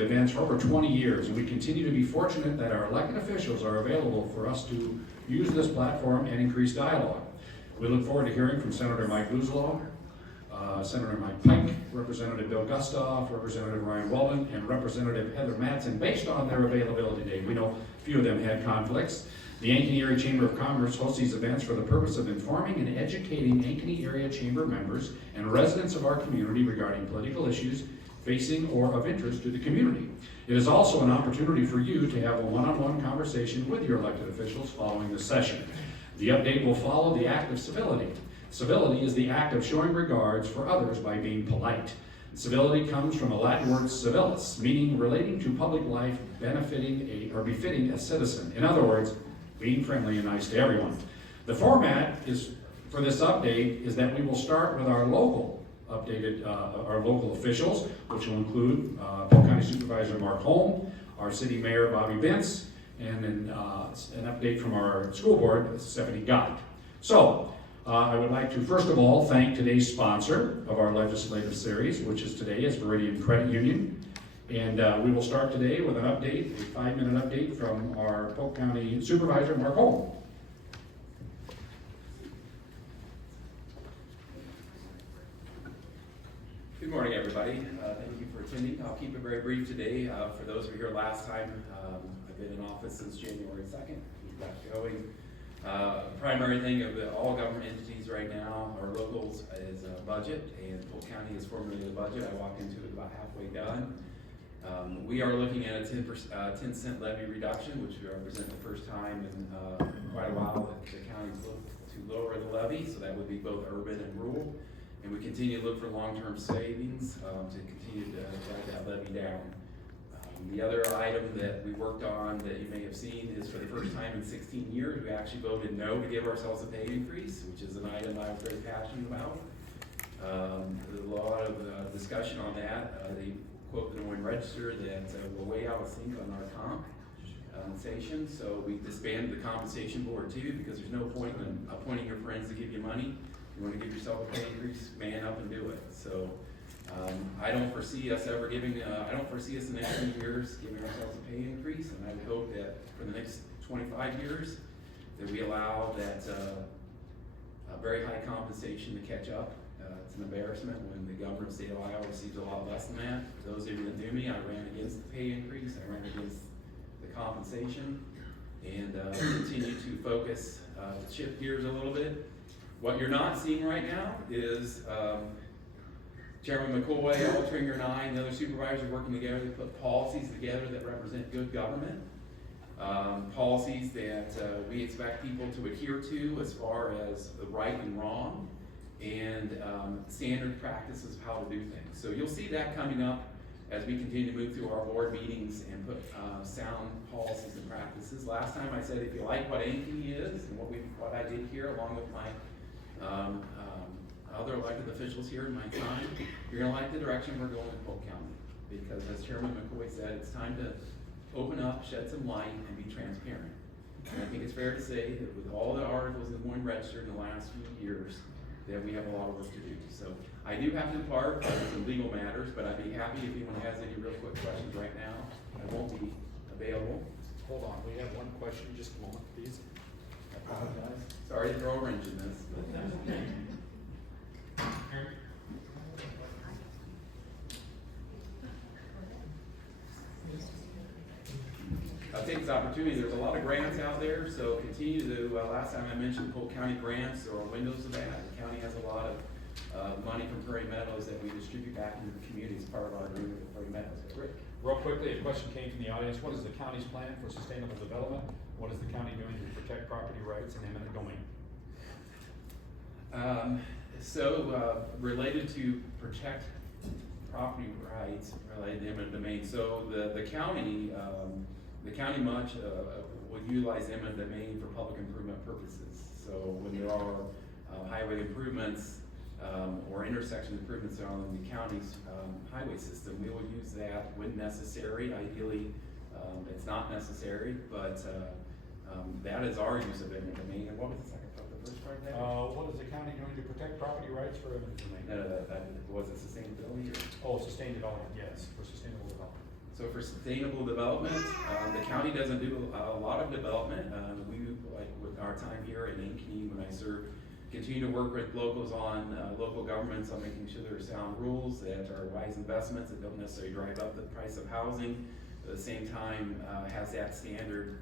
events for over 20 years, and we continue to be fortunate that our elected officials are available for us to use this platform and increase dialogue. We look forward to hearing from Senator Mike Guzlo, Senator Mike Pike, Representative Bill Gustav, Representative Ryan Walden, and Representative Heather Mattson, based on their availability date. We know a few of them had conflicts. The Ankeny Area Chamber of Commerce hosts these events for the purpose of informing and educating Ankeny Area Chamber members and residents of our community regarding political issues facing or of interest to the community. It is also an opportunity for you to have a one-on-one conversation with your elected officials following the session. The update will follow the act of civility. Civility is the act of showing regards for others by being polite. Civility comes from a Latin word civilis, meaning relating to public life, benefiting or befitting a citizen. In other words, being friendly and nice to everyone. The format for this update is that we will start with our local officials, which will include Polk County Supervisor Mark Holm, our City Mayor Bobby Bentz, and then an update from our school board, Stephanie Gott. So, I would like to first of all thank today's sponsor of our legislative series, which is Veridian Credit Union. And we will start today with an update, a 5-minute update from our Polk County Supervisor, Mark Holm. Good morning, everybody. Thank you for attending. I'll keep it very brief today. For those who were here last time, I've been in office since January 2nd. We've got going. Primary thing of all government entities right now, our locals, is budget, and Polk County has formulated a budget. I walked into it about halfway done. We are looking at a 10-cent levy reduction, which we represent the first time in quite a while that the county's looked to lower the levy, so that would be both urban and rural. And we continue to look for long-term savings to continue to drive that levy down. The other item that we worked on that you may have seen is for the first time in 16 years, we actually voted no to give ourselves a pay increase, which is an item I was very passionate about. There's a lot of discussion on that. They quote the Des Moines Register that we're way out of sync on our compensation, so we disbanded the compensation board too, because there's no point in appointing your friends to give you money. If you want to give yourself a pay increase, man up and do it. So I don't foresee us ever giving, I don't foresee us in the next few years giving ourselves a pay increase, and I would hope that for the next 25 years that we allow that very high compensation to catch up. It's an embarrassment when the governor of the state of Iowa receives a lot less than that. For those of you that knew me, I ran against the pay increase, I ran against the compensation, and continue to focus, shift gears a little bit. What you're not seeing right now is Chairman McCoy, Altringer, and I, and the other supervisors working together to put policies together that represent good government. Policies that we expect people to adhere to as far as the right and wrong, and standard practices of how to do things. So you'll see that coming up as we continue to move through our board meetings and put sound policies and practices. Last time I said, if you like what Ankeny is and what I did here, along with my other elected officials here in my time, you're gonna like the direction we're going in Polk County. Because as Chairman McCoy said, it's time to open up, shed some light, and be transparent. And I think it's fair to say that with all the articles in the Des Moines Register in the last few years, that we have a lot of work to do. So I do have to depart for some legal matters, but I'd be happy if anyone has any real quick questions right now. I won't be available. Hold on, we have one question, just a moment, please. I apologize. Sorry to throw a wrench in this. I'll take this opportunity. There's a lot of grants out there, so continue to, last time I mentioned Polk County grants or windows of that. The county has a lot of money from Prairie Meadows that we distribute back into the community as part of our agreement with Prairie Meadows. Rick? Real quickly, a question came from the audience. What is the county's plan for sustainable development? What is the county doing to protect property rights and eminent domain? Related to protect property rights, related to eminent domain. So the county much would utilize eminent domain for public improvement purposes. So when there are highway improvements or intersection improvements on the county's highway system, we will use that when necessary. Ideally, it's not necessary, but that is our use of eminent domain. And what was the second part, the first part of that? What is the county doing to protect property rights for eminent domain? Was it sustainability? Oh, sustained development, yes, for sustainable development. So for sustainable development, the county doesn't do a lot of development. We, like with our time here in Ankeny, when I serve, continue to work with locals on local governments on making sure there are sound rules that are wise investments that don't necessarily drive up the price of housing. At the same time, has that standard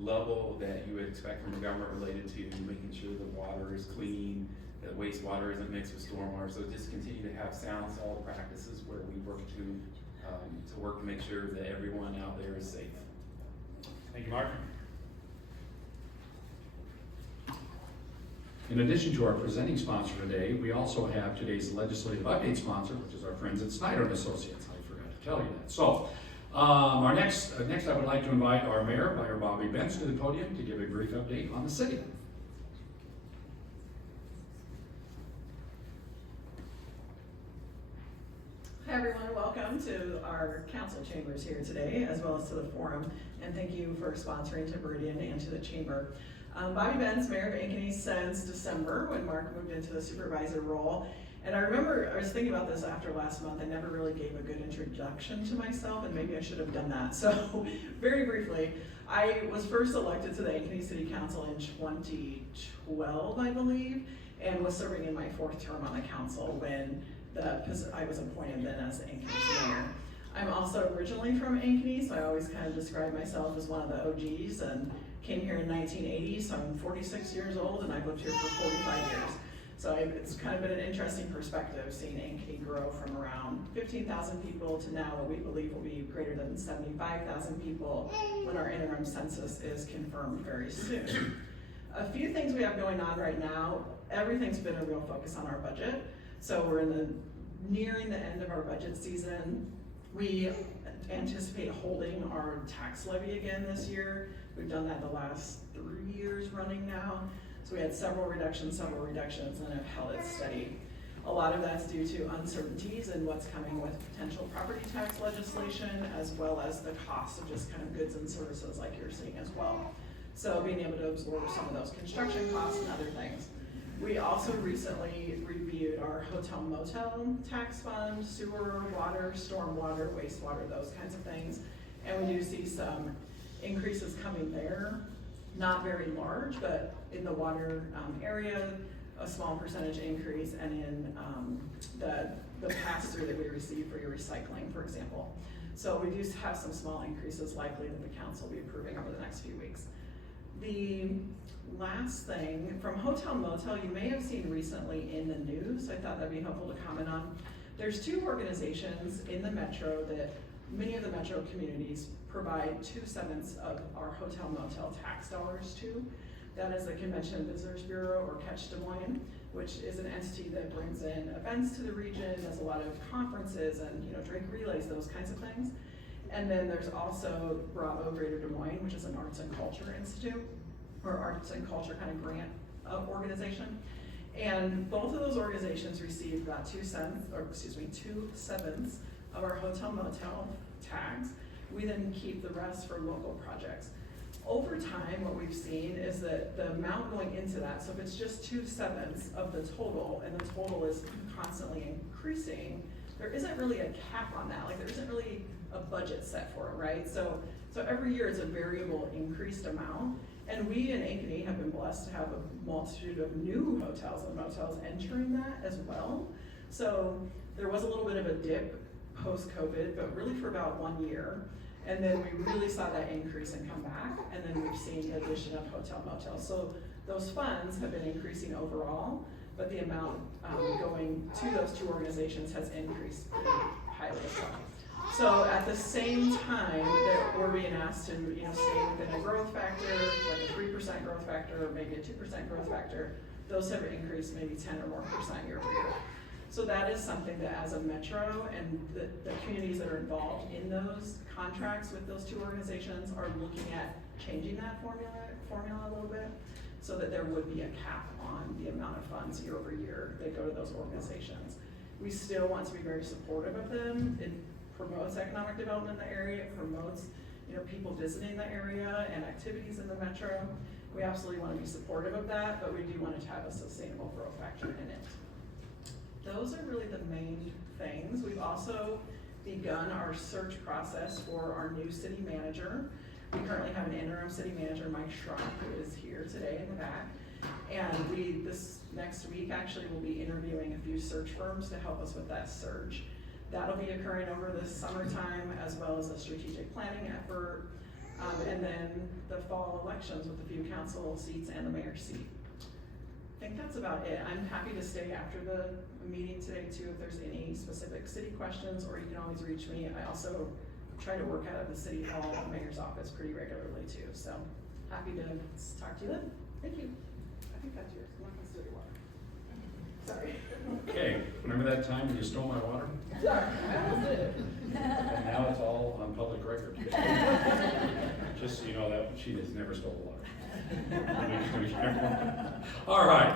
level that you would expect from a government related to making sure the water is clean, that wastewater isn't mixed with stormwater. So just continue to have sound, solid practices where we work to make sure that everyone out there is safe. Thank you, Mark. In addition to our presenting sponsor today, we also have today's legislative update sponsor, which is our friends at Snyder and Associates. I forgot to tell you that. So, our next I would like to invite our mayor, Mayor Bobby Benz, to the podium to give a brief update on the city. Hi everyone, welcome to our council chambers here today, as well as to the forum, and thank you for sponsoring to Meridian and to the chamber. Bobby Benz, Mayor of Ankeny since December, when Mark moved into the supervisor role. And I remember, I was thinking about this after last month, I never really gave a good introduction to myself, and maybe I should have done that. So, very briefly, I was first elected to the Ankeny City Council in 2012, I believe, and was serving in my fourth term on the council when I was appointed then as Ankeny's mayor. I'm also originally from Ankeny, so I always kind of describe myself as one of the OGs, and came here in 1980, so I'm 46 years old, and I've lived here for 45 years. So it's kind of been an interesting perspective, seeing Ankeny grow from around 15,000 people to now what we believe will be greater than 75,000 people when our interim census is confirmed very soon. A few things we have going on right now. Everything's been a real focus on our budget. So we're nearing the end of our budget season. We anticipate holding our tax levy again this year. We've done that the last 3 years running now. So we had several reductions, and have held it steady. A lot of that's due to uncertainties in what's coming with potential property tax legislation, as well as the cost of just kind of goods and services like you're seeing as well. So being able to absorb some of those construction costs and other things. We also recently reviewed our hotel motel tax fund, sewer, water, stormwater, wastewater, those kinds of things. And we do see some increases coming there, not very large, but in the water area, a small percentage increase, and in the pass-through that we receive for your recycling, for example. So we do have some small increases likely that the council will be approving over the next few weeks. The last thing, from hotel motel, you may have seen recently in the news, I thought that'd be helpful to comment on. There's two organizations in the metro that many of the metro communities provide 2/7 of our hotel motel tax dollars to. That is the Convention and Visitors Bureau, or Catch Des Moines, which is an entity that brings in events to the region, does a lot of conferences and drink relays, those kinds of things. And then there's also Bravo Greater Des Moines, which is an arts and culture institute, or arts and culture kind of grant organization. And both of those organizations receive about 2/7 of our hotel motel tax. We then keep the rest for local projects. Over time, what we've seen is that the amount going into that, so if it's just 2/7 of the total, and the total is constantly increasing, there isn't really a cap on that. Like, there isn't really a budget set for it, right? So every year it's a variable increased amount. And we in Ankeny have been blessed to have a multitude of new hotels and motels entering that as well. So there was a little bit of a dip post-COVID, but really for about 1 year. And then we really saw that increase and come back. And then we've seen the addition of hotel motels. So those funds have been increasing overall, but the amount going to those two organizations has increased pretty highly as well. So at the same time that we're being asked to, stay within a growth factor, like a 3% growth factor, or maybe a 2% growth factor, those have increased maybe 10 or more % year over year. So that is something that as a metro and the communities that are involved in those contracts with those two organizations are looking at changing that formula a little bit, so that there would be a cap on the amount of funds year over year that go to those organizations. We still want to be very supportive of them. It promotes economic development in the area. It promotes, people visiting the area and activities in the metro. We absolutely want to be supportive of that, but we do want to have a sustainable growth factor in it. Those are really the main things. We've also begun our search process for our new city manager. We currently have an interim city manager, Mike Schrock, who is here today in the back. And we, this next week, actually will be interviewing a few search firms to help us with that search. That'll be occurring over the summertime, as well as a strategic planning effort, and then the fall elections with a few council seats and the mayor's seat. I think that's about it. I'm happy to stay after the meeting today too, if there's any specific city questions, or you can always reach me. I also try to work out of the city hall, mayor's office pretty regularly too, so happy to talk to you then. Thank you. I think that's yours. I'm not gonna steal your water. Sorry. Okay, remember that time when you stole my water? Sorry, I almost did. And now it's all on public record. Just so you know that she has never stole water. All right,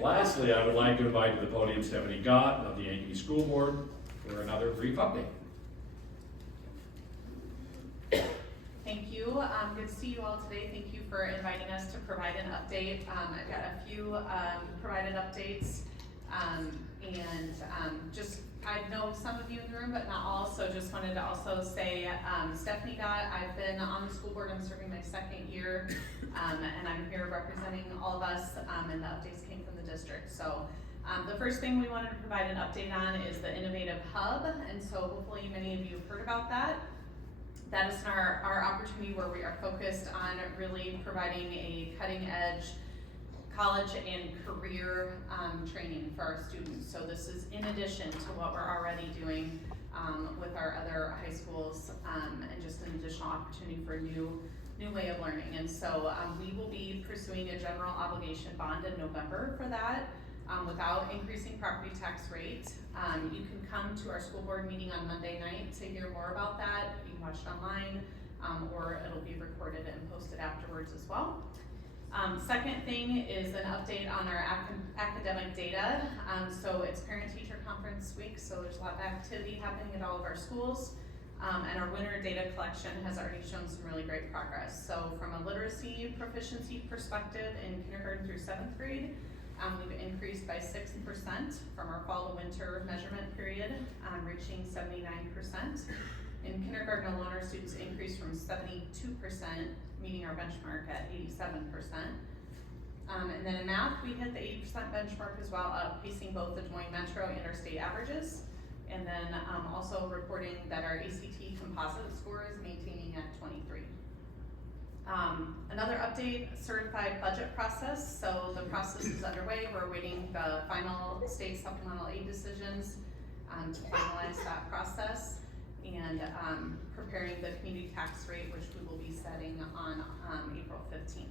lastly, I would like to invite to the podium Stephanie Gott of the Ankeny School Board for another brief update. Thank you. Good to see you all today. Thank you for inviting us to provide an update. I've got a few provided updates. Just, I know some of you in the room, but not all, so just wanted to also say, Stephanie Gott, I've been on the school board, I'm serving my second year, and I'm here representing all of us, and the updates came from the district. So the first thing we wanted to provide an update on is the Innovative Hub, and so hopefully many of you have heard about that. That is our opportunity where we are focused on really providing a cutting edge college and career training for our students. So this is in addition to what we're already doing with our other high schools, and just an additional opportunity for a new way of learning. And so we will be pursuing a general obligation bond in November for that, without increasing property tax rate. You can come to our school board meeting on Monday night to hear more about that. You can watch it online, or it'll be recorded and posted afterwards as well. Second thing is an update on our academic data. So it's parent-teacher conference week, so there's a lot of activity happening at all of our schools. And our winter data collection has already shown some really great progress. So from a literacy proficiency perspective in kindergarten through 7th grade, we've increased by 6% from our fall to winter measurement period, reaching 79%. In kindergarten alone, our students increased from 72%, meeting our benchmark at 87%. And then in math, we hit the 80% benchmark as well, outpacing both the Des Moines Metro and our state averages. And then also reporting that our ACT composite score is maintaining at 23. Another update, certified budget process. So the process is underway. We're awaiting the final state supplemental aid decisions to finalize that process, and preparing the community tax rate, which we will be setting on April 15th.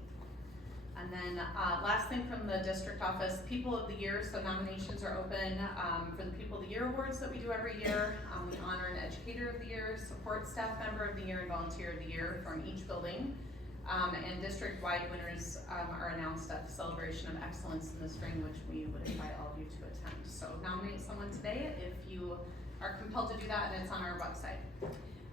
And then last thing from the district office, People of the Year. So nominations are open for the People of the Year awards that we do every year. We honor an Educator of the Year, Support Staff Member of the Year, and Volunteer of the Year from each building. And district-wide winners are announced at the Celebration of Excellence in the spring, which we would invite all of you to attend. So nominate someone today if you are compelled to do that, and it's on our website.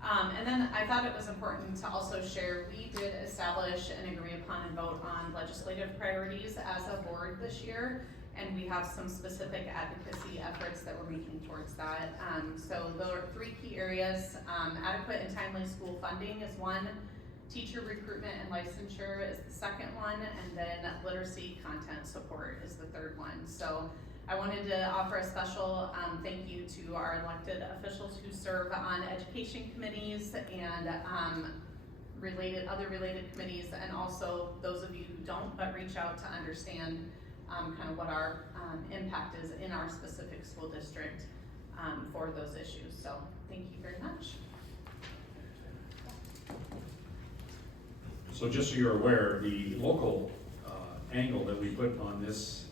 And then I thought it was important to also share, we did establish and agree upon and vote on legislative priorities as a board this year, and we have some specific advocacy efforts that we're making towards that. So there are 3 key areas. Adequate and timely school funding is one, teacher recruitment and licensure is the second one, and then literacy content support is the third one. So I wanted to offer a special thank you to our elected officials who serve on education committees and other related committees, and also those of you who don't but reach out to understand kind of what our impact is in our specific school district for those issues. So thank you very much. So just so you're aware, the local angle that we put on this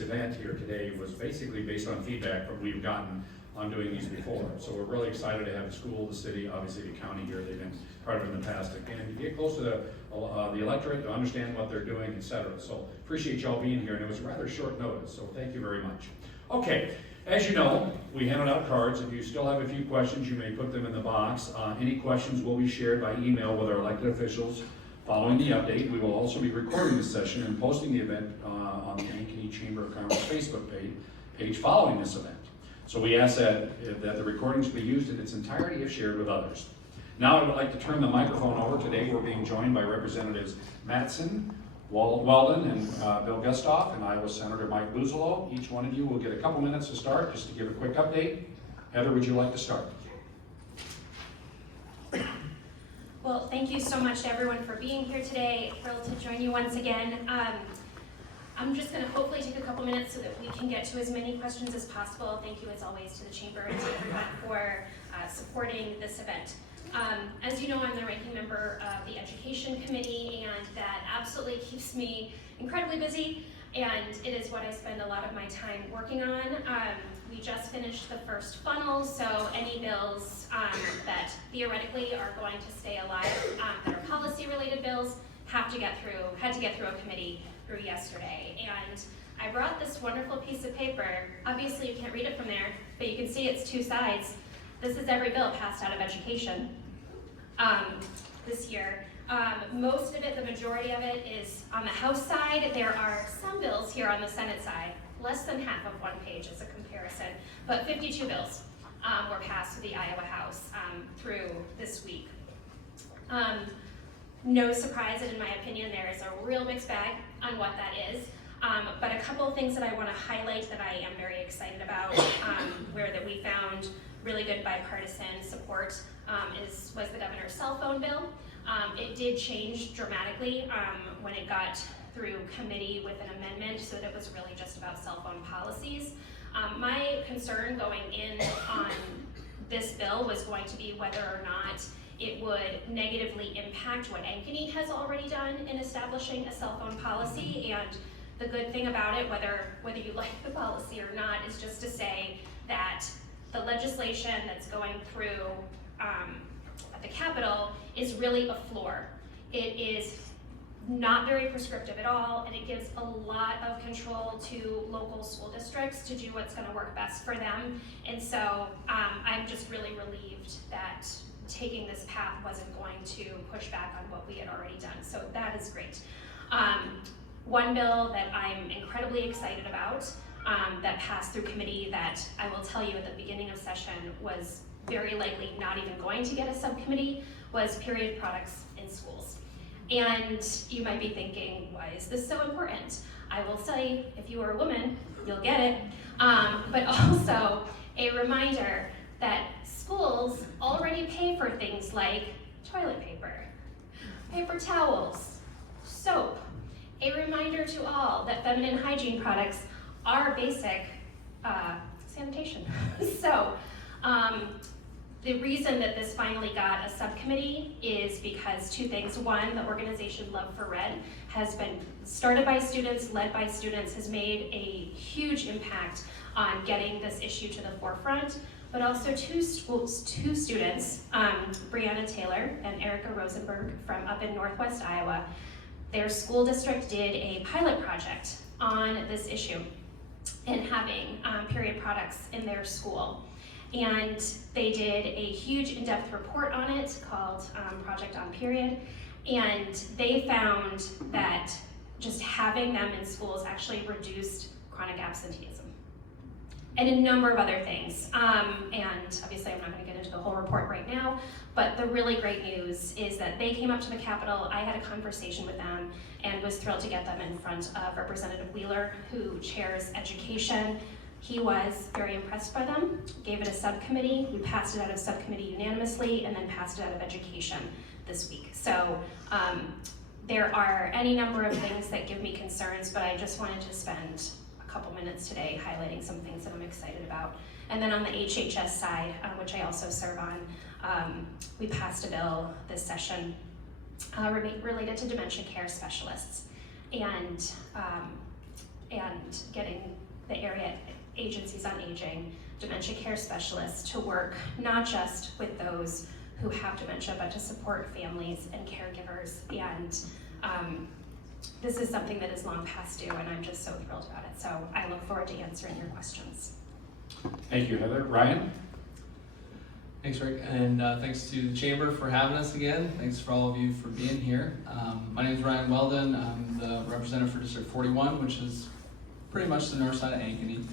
event here today was basically based on feedback that we've gotten on doing these before. So we're really excited to have the school, the city, obviously the county here, they've been part of it in the past, and to get close to the electorate, to understand what they're doing, etc. So appreciate y'all being here, and it was rather short notice, so thank you very much. Okay, as you know, we handed out cards. If you still have a few questions, you may put them in the box. Any questions will be shared by email with our elected officials following the update. We will also be recording this session and posting the event on the Ankeny Chamber of Commerce Facebook page following this event. So we ask that the recordings be used in its entirety if shared with others. Now I would like to turn the microphone over. Today we're being joined by Representatives Mattson, Weldon, and Bill Gustav, and Iowa Senator Mike Luzolo. Each one of you will get a couple minutes to start, just to give a quick update. Heather, would you like to start? Well, thank you so much to everyone for being here today. Thrilled to join you once again. I'm just going to hopefully take a couple minutes so that we can get to as many questions as possible. Thank you as always to the Chamber and to everyone for supporting this event. As you know, I'm the ranking member of the Education Committee, and that absolutely keeps me incredibly busy, and it is what I spend a lot of my time working on. We just finished the first funnel, so any bills that theoretically are going to stay alive, that are policy-related bills, had to get through a committee through yesterday. And I brought this wonderful piece of paper. Obviously, you can't read it from there, but you can see it's 2 sides. This is every bill passed out of education this year. Most of it, the majority of it, is on the House side. There are some bills here on the Senate side, less than half of 1 page as a comparison, but 52 bills were passed to the Iowa House through this week. No surprise that, in my opinion, there is a real mixed bag on what that is. But a couple of things that I want to highlight that I am very excited about, where that we found really good bipartisan support, was the governor's cell phone bill. It did change dramatically when it got through committee with an amendment so that it was really just about cell phone policies. My concern going in on this bill was going to be whether or not it would negatively impact what Ankeny has already done in establishing a cell phone policy. And the good thing about it, whether you like the policy or not, is just to say that the legislation that's going through at the Capitol is really a floor. It is not very prescriptive at all, and it gives a lot of control to local school districts to do what's going to work best for them. And so I'm just really relieved that taking this path wasn't going to push back on what we had already done. So that is great. One bill that I'm incredibly excited about that passed through committee that I will tell you at the beginning of session was very likely not even going to get a subcommittee was period products in schools. And you might be thinking, why is this so important? I will say, if you are a woman, you'll get it. But also a reminder that schools already pay for things like toilet paper, paper towels, soap. A reminder to all that feminine hygiene products are basic sanitation. So the reason that this finally got a subcommittee is because 2 things. One, the organization Love for Red has been started by students, led by students, has made a huge impact on getting this issue to the forefront. But also 2 students, Brianna Taylor and Erica Rosenberg from up in Northwest Iowa, their school district did a pilot project on this issue and having period products in their school. And they did a huge in-depth report on it called Project on Period. And they found that just having them in schools actually reduced chronic absenteeism. And a number of other things. And obviously I'm not going to get into the whole report right now, but the really great news is that they came up to the Capitol. I had a conversation with them and was thrilled to get them in front of Representative Wheeler, who chairs education. He was very impressed by them, gave it a subcommittee. We passed it out of subcommittee unanimously and then passed it out of education this week. So there are any number of things that give me concerns, but I just wanted to spend a couple minutes today highlighting some things that I'm excited about. And then on the HHS side, which I also serve on, we passed a bill this session related to dementia care specialists and getting the area agencies on aging, dementia care specialists to work not just with those who have dementia, but to support families and caregivers. And this is something that is long past due, and I'm just so thrilled about it. So I look forward to answering your questions. Thank you, Heather. Ryan? Thanks, Rick, and thanks to the Chamber for having us again. Thanks for all of you for being here. My name is Ryan Weldon. I'm the representative for District 41, which is pretty much the north side of Ankeny.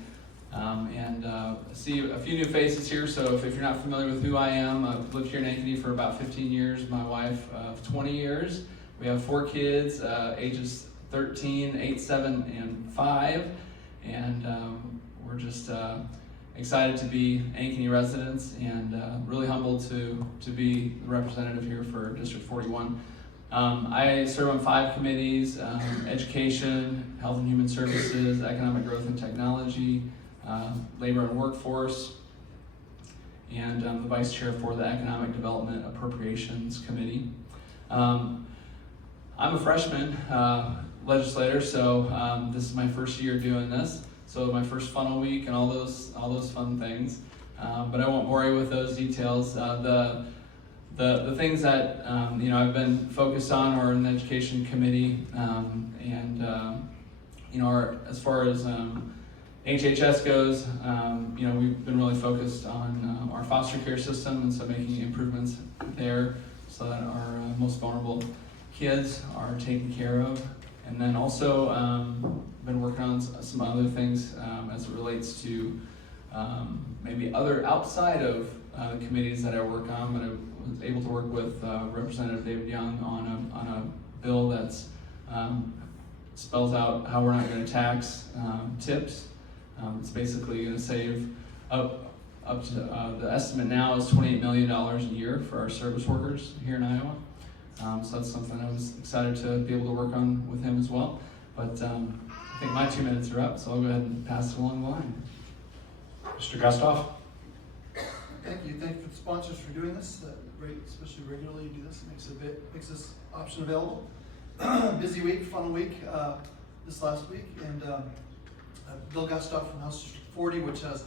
See a few new faces here. So if you're not familiar with who I am, I've lived here in Ankeny for about 15 years. My wife, 20 years. We have 4 kids, ages 13, 8, 7, and 5. And we're just excited to be Ankeny residents and really humbled to be the representative here for District 41. I serve on 5 committees: education, health and human services, economic growth and technology, labor and workforce, and I'm the vice chair for the Economic Development Appropriations Committee. I'm a freshman legislator, so this is my first year doing this. So my first funnel week and all those fun things. But I won't bore you with those details. The things that I've been focused on are in the education committee, as far as HHS goes, we've been really focused on our foster care system, and so making improvements there so that our most vulnerable kids are taken care of. And then also been working on some other things as it relates to maybe other outside of the committees that I work on, but I was able to work with Representative David Young on a bill that's spells out how we're not going to tax tips. It's basically going to save up to the estimate now is $28 million a year for our service workers here in Iowa. So that's something I was excited to be able to work on with him as well. But I think my 2 minutes are up, so I'll go ahead and pass it along the line. Mr. Gustav? Thank you. Thank you for the sponsors for doing this. Great, especially regularly you do this. Makes this option available. Busy week, fun week this last week, and Bill Gustav from House District 40, which has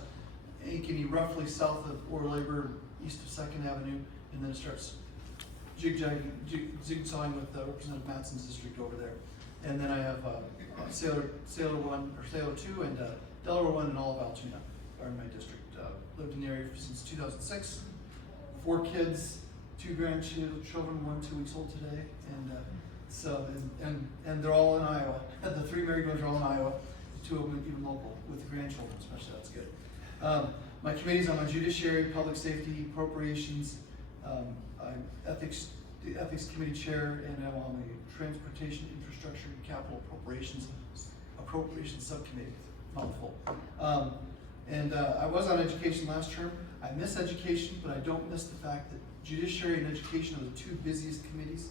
Ankeny roughly south of Ore Labor, east of 2nd Avenue, and then it starts zigzagging with Representative Matson's district over there. And then I have Sailor 1 or Sailor 2 and Delaware 1 and all of Altoona are in my district. Lived in the area since 2006. 4 kids, 2 grandchildren, 1 2 weeks old today, and they're all in Iowa. The 3 married ones are all in Iowa. 2 of them even local with the grandchildren, especially. That's good. My committees: I'm on Judiciary, Public Safety, Appropriations. I'm the Ethics Committee Chair, and I'm on the Transportation, Infrastructure, and Capital Appropriations Subcommittee. Mouthful. I was on Education last term. I miss Education, but I don't miss the fact that Judiciary and Education are the 2 busiest committees,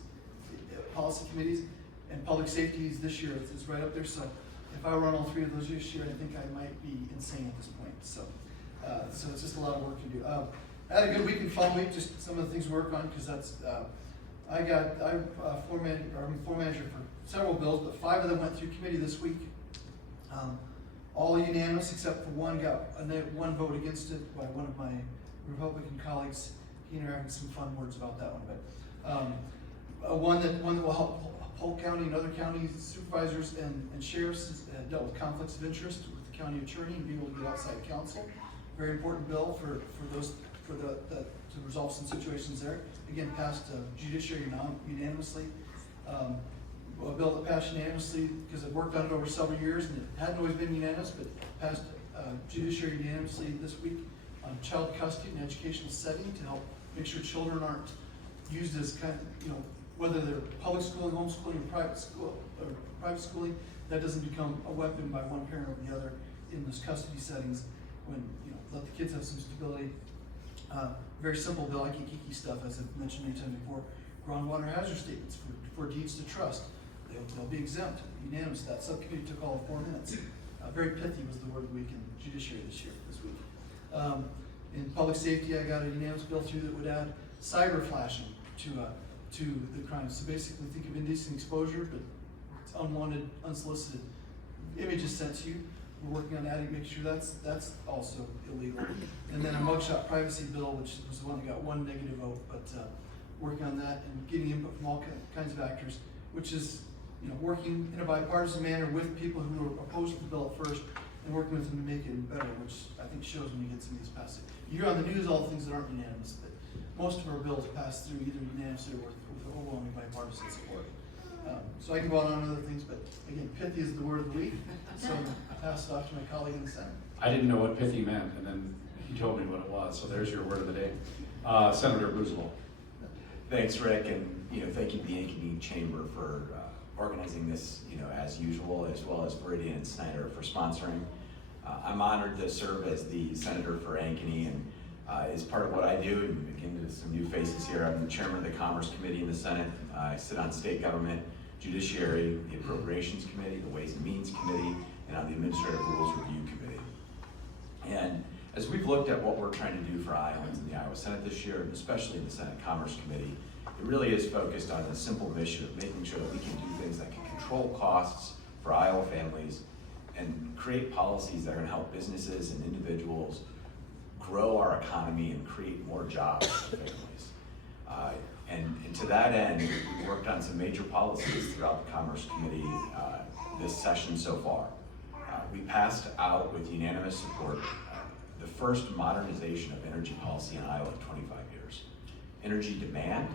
policy committees, and Public Safety is this year is right up there. So if I run all 3 of those this year, I think I might be insane at this point. So it's just a lot of work to do. I had a good week and fun week. Just some of the things we work on, because that's I'm floor manager for several bills, but 5 of them went through committee this week. All unanimous except for one got one vote against it by one of my Republican colleagues. He and I are having some fun words about that one, but one that will help Polk County and other county supervisors and sheriffs dealt with conflicts of interest with the county attorney and be able to get outside counsel. Very important bill to resolve some situations there. Again, passed Judiciary unanimously. A bill that passed unanimously because I've worked on it over several years and it hadn't always been unanimous, but passed Judiciary unanimously this week on child custody in an educational setting to help make sure children aren't used as whether they're public schooling, homeschooling, or private schooling, that doesn't become a weapon by one parent over the other in those custody settings. When let the kids have some stability. Very simple bill, geeky stuff, as I've mentioned many times before. Groundwater hazard statements for deeds to trust. They'll be exempt, unanimous. That subcommittee took all of 4 minutes. Very pithy was the word of the week in Judiciary this week. In Public Safety, I got a unanimous bill through that would add cyber flashing to the crimes. So basically, think of indecent exposure, but it's unwanted, unsolicited images sent to you. We're working on adding, make sure that's also illegal. And then a mugshot privacy bill, which was the one that got 1 negative vote, but working on that and getting input from all kinds of actors, which is working in a bipartisan manner with people who were opposed to the bill at first and working with them to make it better, which I think shows when you get some of these passed. You hear on the news all the things that aren't unanimous, but most of our bills pass through either unanimously or with overwhelming bipartisan support. So I can go on other things, but again, pithy is the word of the week, so I'll pass it off to my colleague in the Senate. I didn't know what pithy meant, and then he told me what it was, so there's your word of the day. Senator Boozloo. Thanks, Rick, and thank you to the Ankeny Chamber for organizing this, as usual, as well as Meridian and Snyder for sponsoring. I'm honored to serve as the senator for Ankeny, and as part of what I do, and again, there's some new faces here, I'm the chairman of the Commerce Committee in the Senate. I sit on state government, judiciary, the Appropriations Committee, the Ways and Means Committee, and on the Administrative Rules Review Committee. And as we've looked at what we're trying to do for Iowans in the Iowa Senate this year, and especially in the Senate Commerce Committee, it really is focused on the simple mission of making sure that we can do things that can control costs for Iowa families and create policies that are going to help businesses and individuals grow our economy and create more jobs for families. And to that end, we've worked on some major policies throughout the Commerce Committee this session so far. We passed out with unanimous support the first modernization of energy policy in Iowa in 25 years. Energy demand,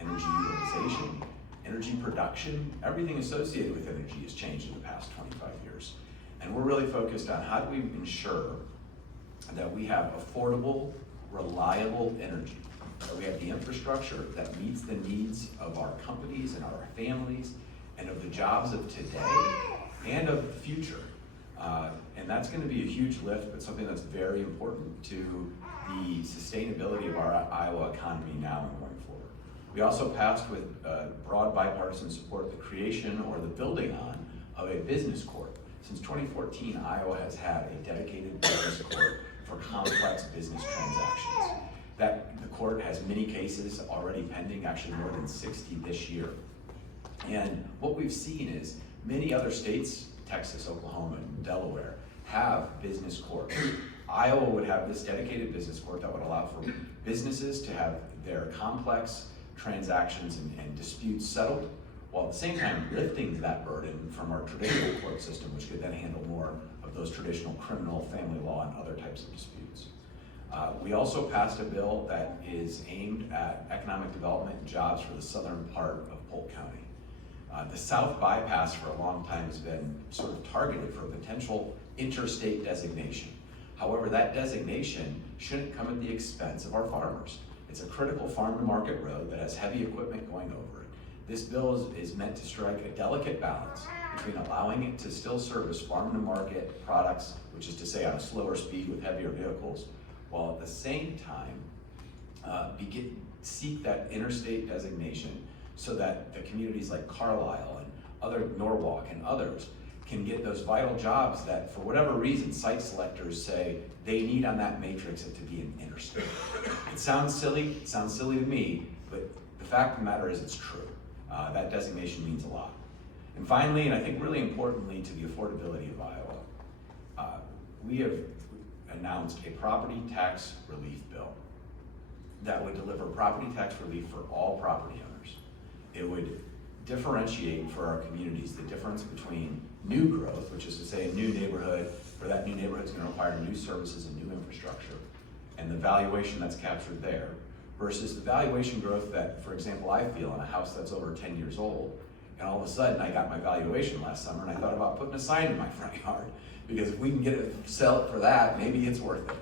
energy utilization, energy production, everything associated with energy has changed in the past 25 years. And we're really focused on how do we ensure that we have affordable, reliable energy, that we have the infrastructure that meets the needs of our companies and our families and of the jobs of today and of the future. And that's going to be a huge lift, but something that's very important to the sustainability of our Iowa economy now and going forward. We also passed with broad bipartisan support the creation or the building on of a business court. Since 2014, Iowa has had a dedicated business court for complex business transactions. The court has many cases already pending, actually more than 60 this year. And what we've seen is many other states, Texas, Oklahoma, and Delaware, have business courts. Iowa would have this dedicated business court that would allow for businesses to have their complex transactions and disputes settled, while at the same time lifting that burden from our traditional court system, which could then handle more of those traditional criminal, family law, and other types of disputes. We also passed a bill that is aimed at economic development and jobs for the southern part of Polk County. The South Bypass for a long time has been sort of targeted for a potential interstate designation. However, that designation shouldn't come at the expense of our farmers. It's a critical farm-to-market road that has heavy equipment going over it. This bill is meant to strike a delicate balance between allowing it to still service farm-to-market products, which is to say on a slower speed with heavier vehicles, while at the same time seek that interstate designation so that the communities like Carlisle and other Norwalk and others can get those vital jobs that, for whatever reason, site selectors say they need on that matrix it to be an interstate. It sounds silly to me, but the fact of the matter is it's true. That designation means a lot. And finally, and I think really importantly to the affordability of Iowa, we have announced a property tax relief bill that would deliver property tax relief for all property owners. It would differentiate for our communities the difference between new growth, which is to say a new neighborhood, where that new neighborhood is going to require new services and new infrastructure, and the valuation that's captured there, versus the valuation growth that, for example, I feel on a house that's over 10 years old, and all of a sudden I got my valuation last summer and I thought about putting a sign in my front yard, because if we can sell it for that, maybe it's worth it.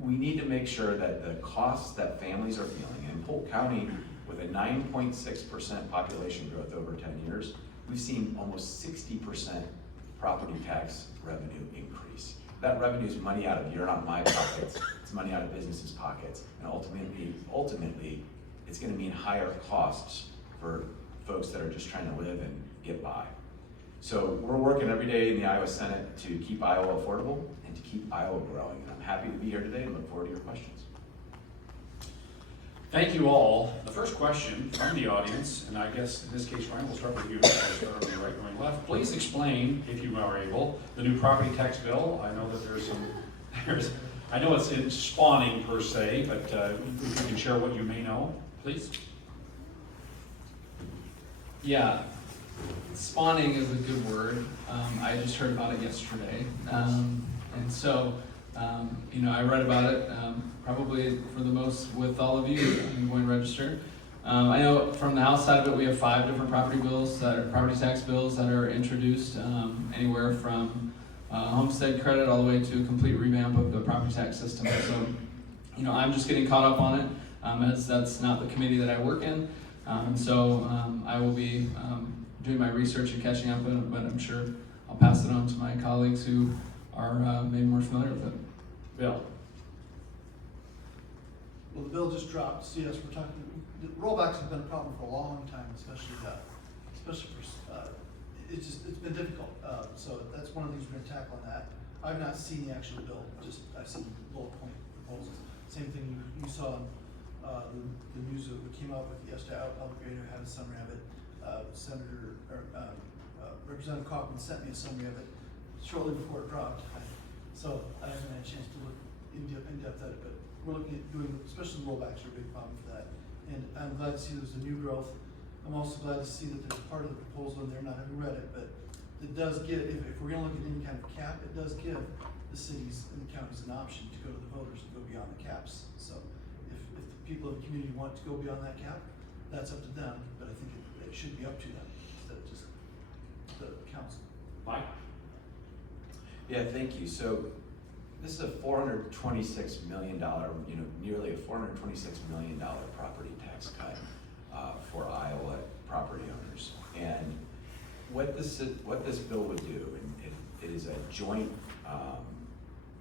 We need to make sure that the costs that families are feeling, and in Polk County, with a 9.6% population growth over 10 years, we've seen almost 60% property tax revenue increase. That revenue is money out of your, not my pockets. It's money out of businesses' pockets. And ultimately, it's going to mean higher costs for folks that are just trying to live and get by. So we're working every day in the Iowa Senate to keep Iowa affordable and to keep Iowa growing. And I'm happy to be here today and look forward to your questions. Thank you all. The first question from the audience, and I guess in this case, Ryan, we'll start with you. I'll start on the right, going left. Please explain, if you are able, the new property tax bill. I know that I know it's in spawning per se, but if you can share what you may know, please. Yeah, spawning is a good word. I just heard about it yesterday. And so, I read about it probably for the most with all of you. I'm going to register. I know from the House side of it, we have 5 different property tax bills that are introduced, anywhere from homestead credit all the way to a complete revamp of the property tax system. So, I'm just getting caught up on it, as that's not the committee that I work in. I will be doing my research and catching up on it, but I'm sure I'll pass it on to my colleagues who are maybe more familiar with it. Bill? Well, the bill just dropped, so yes, we're talking, the rollbacks have been a problem for a long time, especially for, it's been difficult. So that's one of the things we're gonna tackle on that. I've not seen the actual bill, I've seen bullet point proposals. Same thing you saw, the news that came out with yesterday, Belgrade had a summary of it. Representative Kaufman sent me a summary of it shortly before it dropped. So I haven't had a chance to look in depth at it, but we're looking at doing, especially rollbacks are a big problem for that. And I'm glad to see there's a new growth. I'm also glad to see that there's part of the proposal in there, not having read it, but it does give, if we're gonna look at any kind of cap, it does give the cities and the counties an option to go to the voters and go beyond the caps. So if the people of the community want to go beyond that cap, that's up to them, but I think it should be up to them instead of just the council. Mike? Yeah, thank you. So this is a $426 million, nearly a $426 million property tax cut for Iowa property owners. And what this bill would do, and it is a joint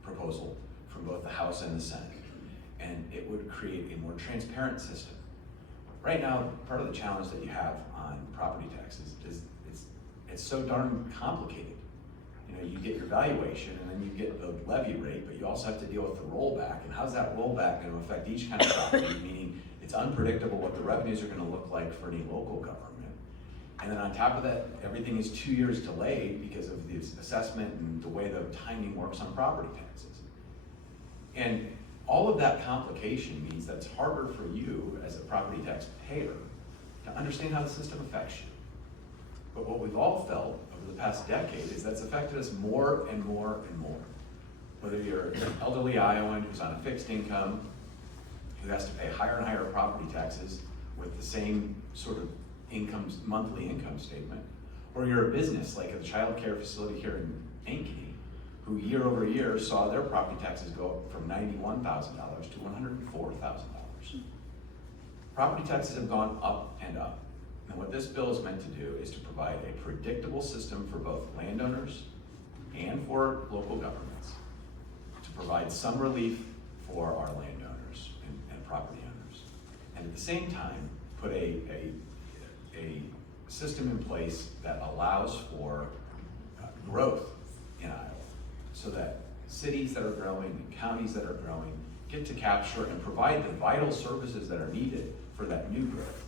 proposal from both the House and the Senate, and it would create a more transparent system. Right now, part of the challenge that you have on property taxes is it's so darn complicated. You get your valuation and then you get the levy rate, but you also have to deal with the rollback. And how's that rollback going to affect each kind of property? Meaning it's unpredictable what the revenues are going to look like for any local government. And then on top of that, everything is 2 years delayed because of the assessment and the way the timing works on property taxes. And all of that complication means that it's harder for you as a property tax payer to understand how the system affects you. But what we've all felt over the past decade is that's affected us more and more and more. Whether you're an elderly Iowan who's on a fixed income, who has to pay higher and higher property taxes with the same sort of monthly income statement, or you're a business like a child care facility here in Ankeny, who year over year saw their property taxes go up from $91,000 to $104,000. Property taxes have gone up and up. And what this bill is meant to do is to provide a predictable system for both landowners and for local governments, to provide some relief for our landowners and property owners. And at the same time, put a system in place that allows for growth in Iowa, so that cities that are growing and counties that are growing get to capture and provide the vital services that are needed for that new growth,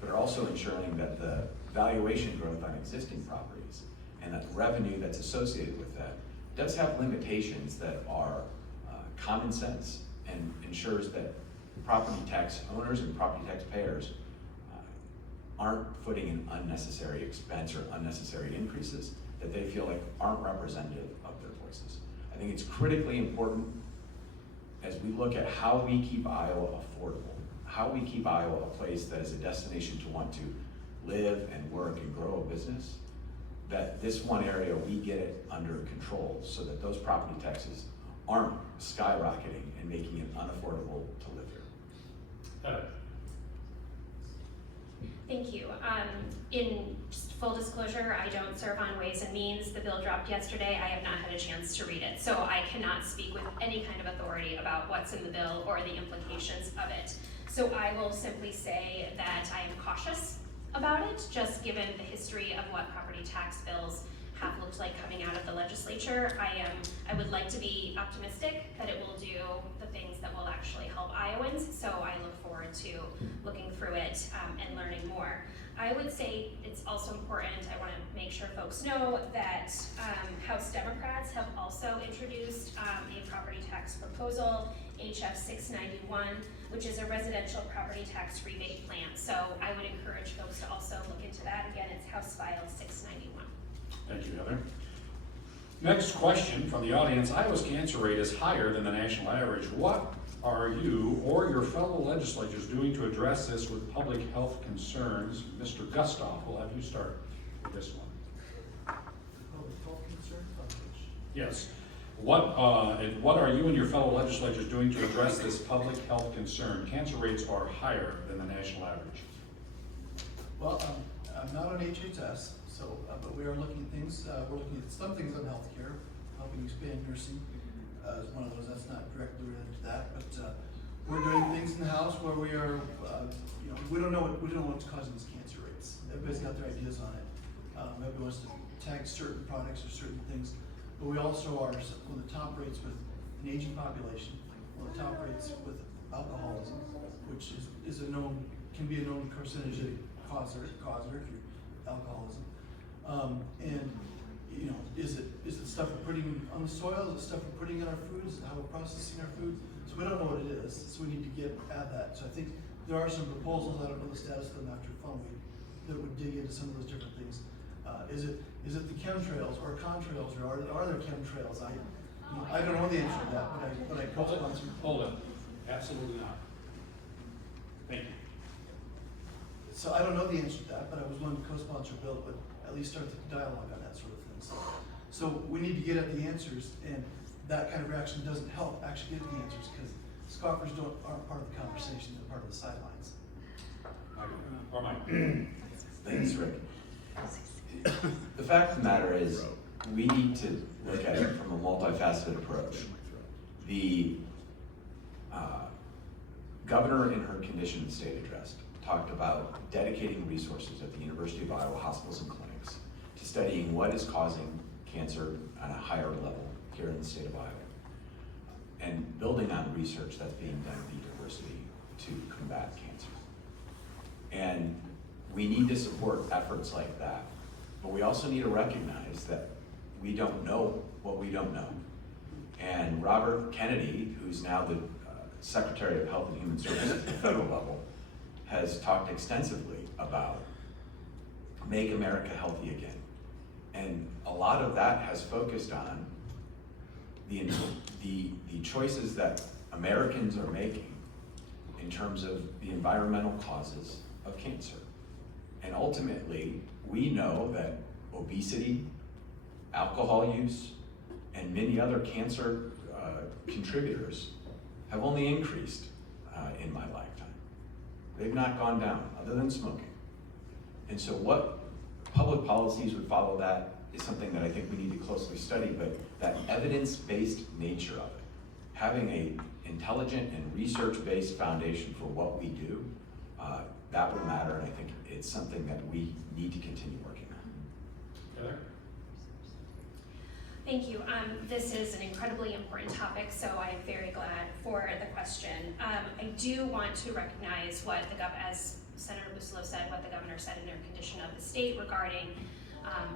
but are also ensuring that the valuation growth on existing properties and that the revenue that's associated with that does have limitations that are common sense and ensures that property tax owners and property tax payers aren't footing in unnecessary expense or unnecessary increases that they feel like aren't representative of their voices. I think it's critically important as we look at how we keep Iowa affordable, how we keep Iowa a place that is a destination to want to live and work and grow a business, that this one area we get it under control so that those property taxes aren't skyrocketing and making it unaffordable to live here. Heather? Thank you. In just full disclosure, I don't serve on Ways and Means. The bill dropped yesterday. I have not had a chance to read it, so I cannot speak with any kind of authority about what's in the bill or the implications of it. So I will simply say that I am cautious about it, just given the history of what property tax bills have looked like coming out of the legislature. I would like to be optimistic that it will do the things that will actually help Iowans, so I look forward to looking through it and learning more. I would say it's also important, I want to make sure folks know that House Democrats have also introduced a property tax proposal, HF 691, which is a residential property tax rebate plan. So I would encourage folks to also look into that. Again, it's House File 691. Thank you, Heather. Next question from the audience. Iowa's cancer rate is higher than the national average. What are you or your fellow legislators doing to address this with public health concerns? Mr. Gustav, we'll have you start with this one. Yes. What are you and your fellow legislators doing to address this public health concern? Cancer rates are higher than the national average. Well, I'm not on HHS, so, but we are looking at things, we're looking at some things on healthcare, helping expand nursing, is one of those, that's not directly related to that, but, we're doing things in the House where we are, you know, we don't know what's causing these cancer rates. Everybody's got their ideas on it. Everybody wants to tag certain products or certain things, but we also are one of the top rates with an aging population, one of the top rates with alcoholism, which is a known, can be a known carcinogenic causer if you're alcoholism. And you know, is it stuff we're putting on the soil? Is it stuff we're putting in our food? Is it how we're processing our food? So we don't know what it is, so we need to get at that. So I think there are some proposals, I don't know the status of them after phone week, that would dig into some of those different things. Is it the chemtrails or contrails, or are there chemtrails? I don't know the answer to that, but I co-sponsor. Hold it. Absolutely not. Thank you. So I don't know the answer to that, but I was willing to co-sponsor a bill that would at least start the dialogue on that sort of thing. So we need to get at the answers, and that kind of reaction doesn't help actually get to the answers, because scoffers aren't part of the conversation, they're part of the sidelines. Or Mike. Thanks, Rick. The fact of the matter is, we need to look at it from a multifaceted approach. The governor in her condition of state address talked about dedicating resources at the University of Iowa hospitals and clinics to studying what is causing cancer on a higher level here in the state of Iowa, and building on research that's being done at the university to combat cancer. And we need to support efforts like that, but we also need to recognize that we don't know what we don't know. And Robert Kennedy, who's now the Secretary of Health and Human Services at the federal level, has talked extensively about Make America Healthy Again. And a lot of that has focused on the choices that Americans are making in terms of the environmental causes of cancer. And ultimately, we know that obesity, alcohol use, and many other cancer contributors have only increased in my lifetime. They've not gone down, other than smoking. And so what public policies would follow that is something that I think we need to closely study, but that evidence-based nature of it, having an intelligent and research-based foundation for what we do, that will matter, and I think it's something that we need to continue working on. Heather? Thank you. This is an incredibly important topic, so I'm very glad for the question. I do want to recognize what as Senator Busolo said, what the governor said in their condition of the state regarding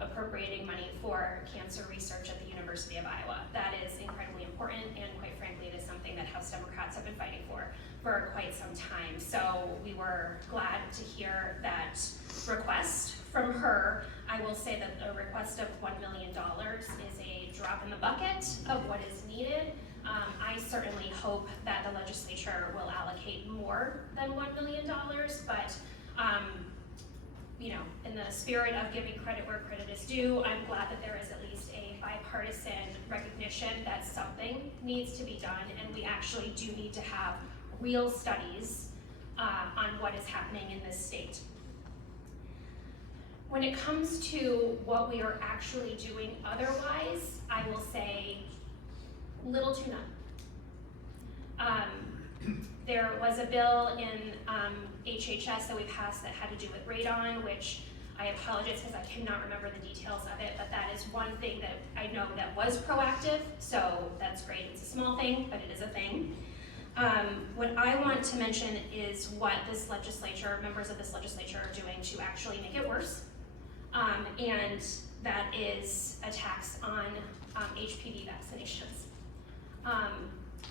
appropriating money for cancer research at the University of Iowa. That is incredibly important, and quite frankly, it is something that House Democrats have been fighting for quite some time. So we were glad to hear that request from her. I will say that the request of $1 million is a drop in the bucket of what is needed. I certainly hope that the legislature will allocate more than $1 million, but you know, in the spirit of giving credit where credit is due, I'm glad that there is at least a bipartisan recognition that something needs to be done, and we actually do need to have real studies on what is happening in this state. When it comes to what we are actually doing otherwise, I will say little to none. There was a bill in HHS that we passed that had to do with radon, which I apologize because I cannot remember the details of it, but that is one thing that I know that was proactive, so that's great. It's a small thing, but it is a thing. What I want to mention is what this legislature, members of this legislature are doing to actually make it worse, and that is a tax on HPV vaccinations.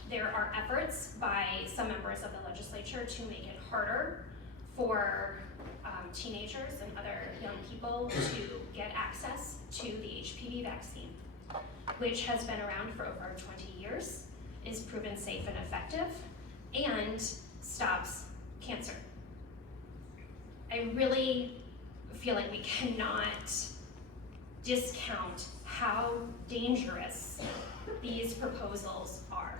There are efforts by some members of the legislature to make it harder for teenagers and other young people to get access to the HPV vaccine, which has been around for over 20 years, is proven safe and effective, and stops cancer. I really feel like we cannot discount how dangerous these proposals are.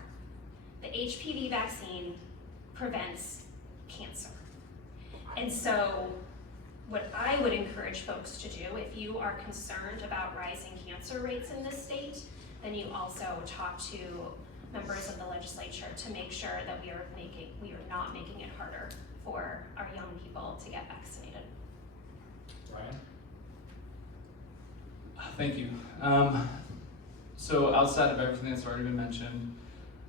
The HPV vaccine prevents cancer. And so what I would encourage folks to do, if you are concerned about rising cancer rates in this state, then you also talk to members of the legislature to make sure that we are not making it harder for our young people to get vaccinated. Ryan? Thank you. So outside of everything that's already been mentioned,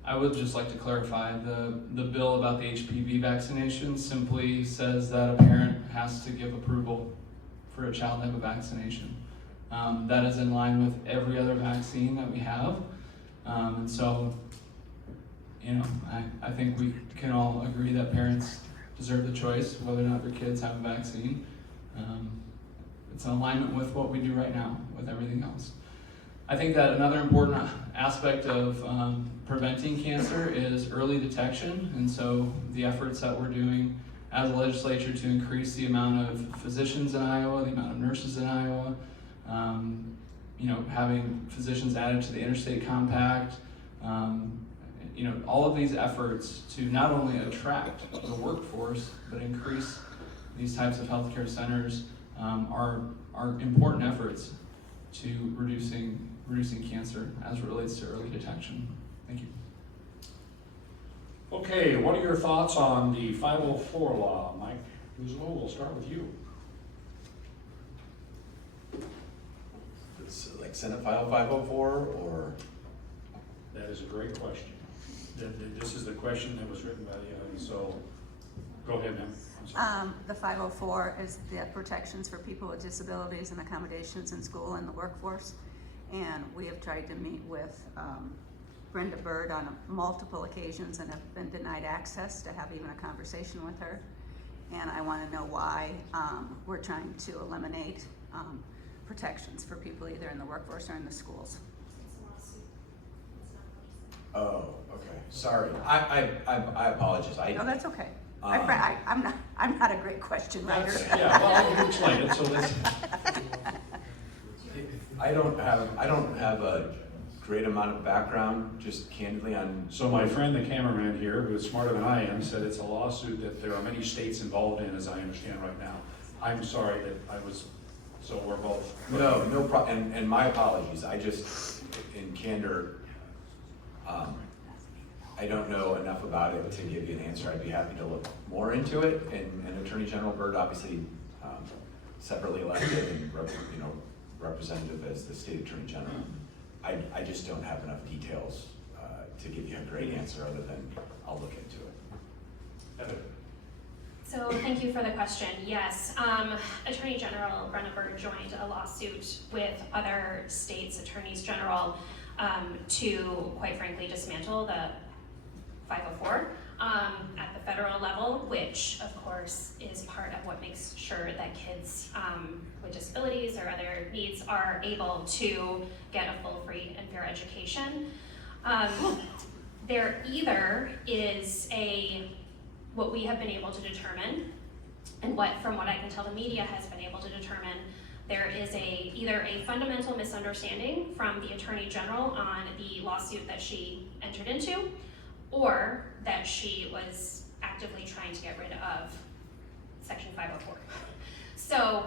I would just like to clarify the bill about the HPV vaccination simply says that a parent has to give approval for a child to have a vaccination. That is in line with every other vaccine that we have. And so, I think we can all agree that parents deserve the choice whether or not their kids have a vaccine. It's in alignment with what we do right now with everything else. I think that another important aspect of preventing cancer is early detection, and so the efforts that we're doing as a legislature to increase the amount of physicians in Iowa, the amount of nurses in Iowa, having physicians added to the interstate compact, all of these efforts to not only attract the workforce, but increase these types of healthcare centers are important efforts to reducing cancer as it relates to early detection. Thank you. Okay, what are your thoughts on the 504 law? Mike Guzlo, we'll start with you. It's like Senate File 504 or? That is a great question. This is the question that was written by the, so go ahead, ma'am. I'm sorry. The 504 is the protections for people with disabilities and accommodations in school and the workforce. And we have tried to meet with Brenda Bird on multiple occasions and have been denied access to have even a conversation with her. And I want to know why we're trying to eliminate protections for people either in the workforce or in the schools. Oh, okay. Sorry. I apologize. No, that's okay. I'm not a great question writer. Yeah, well, I can explain it, so let's. I don't have a great amount of background, just candidly on. So my friend, the cameraman here, who is smarter than I am, said it's a lawsuit that there are many states involved in, as I understand right now. I'm sorry that I was, so we're both. No problem, and my apologies. I just, in candor, I don't know enough about it to give you an answer. I'd be happy to look more into it, and Attorney General Bird, obviously, separately elected and representative as the state Attorney General. I just don't have enough details to give you a great answer other than I'll look into it. Heather. So thank you for the question. Yes, Attorney General Brenda Bird joined a lawsuit with other states' attorneys general to, quite frankly, dismantle the 504 at the federal level, which of course is part of what makes sure that kids with disabilities or other needs are able to get a full, free, and fair education. There either is what we have been able to determine, and from what I can tell the media has been able to determine, there is either a fundamental misunderstanding from the Attorney General on the lawsuit that she entered into, or that she was actively trying to get rid of Section 504. So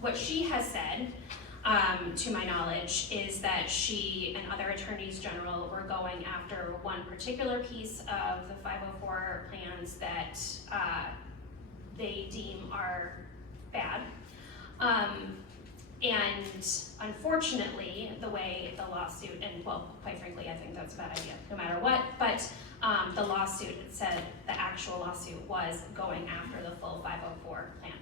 what she has said, to my knowledge, is that she and other attorneys general were going after one particular piece of the 504 plans that they deem are bad. And unfortunately, the way the lawsuit, and well, quite frankly, I think that's a bad idea no matter what, but the lawsuit said the actual lawsuit was going after the full 504 plan.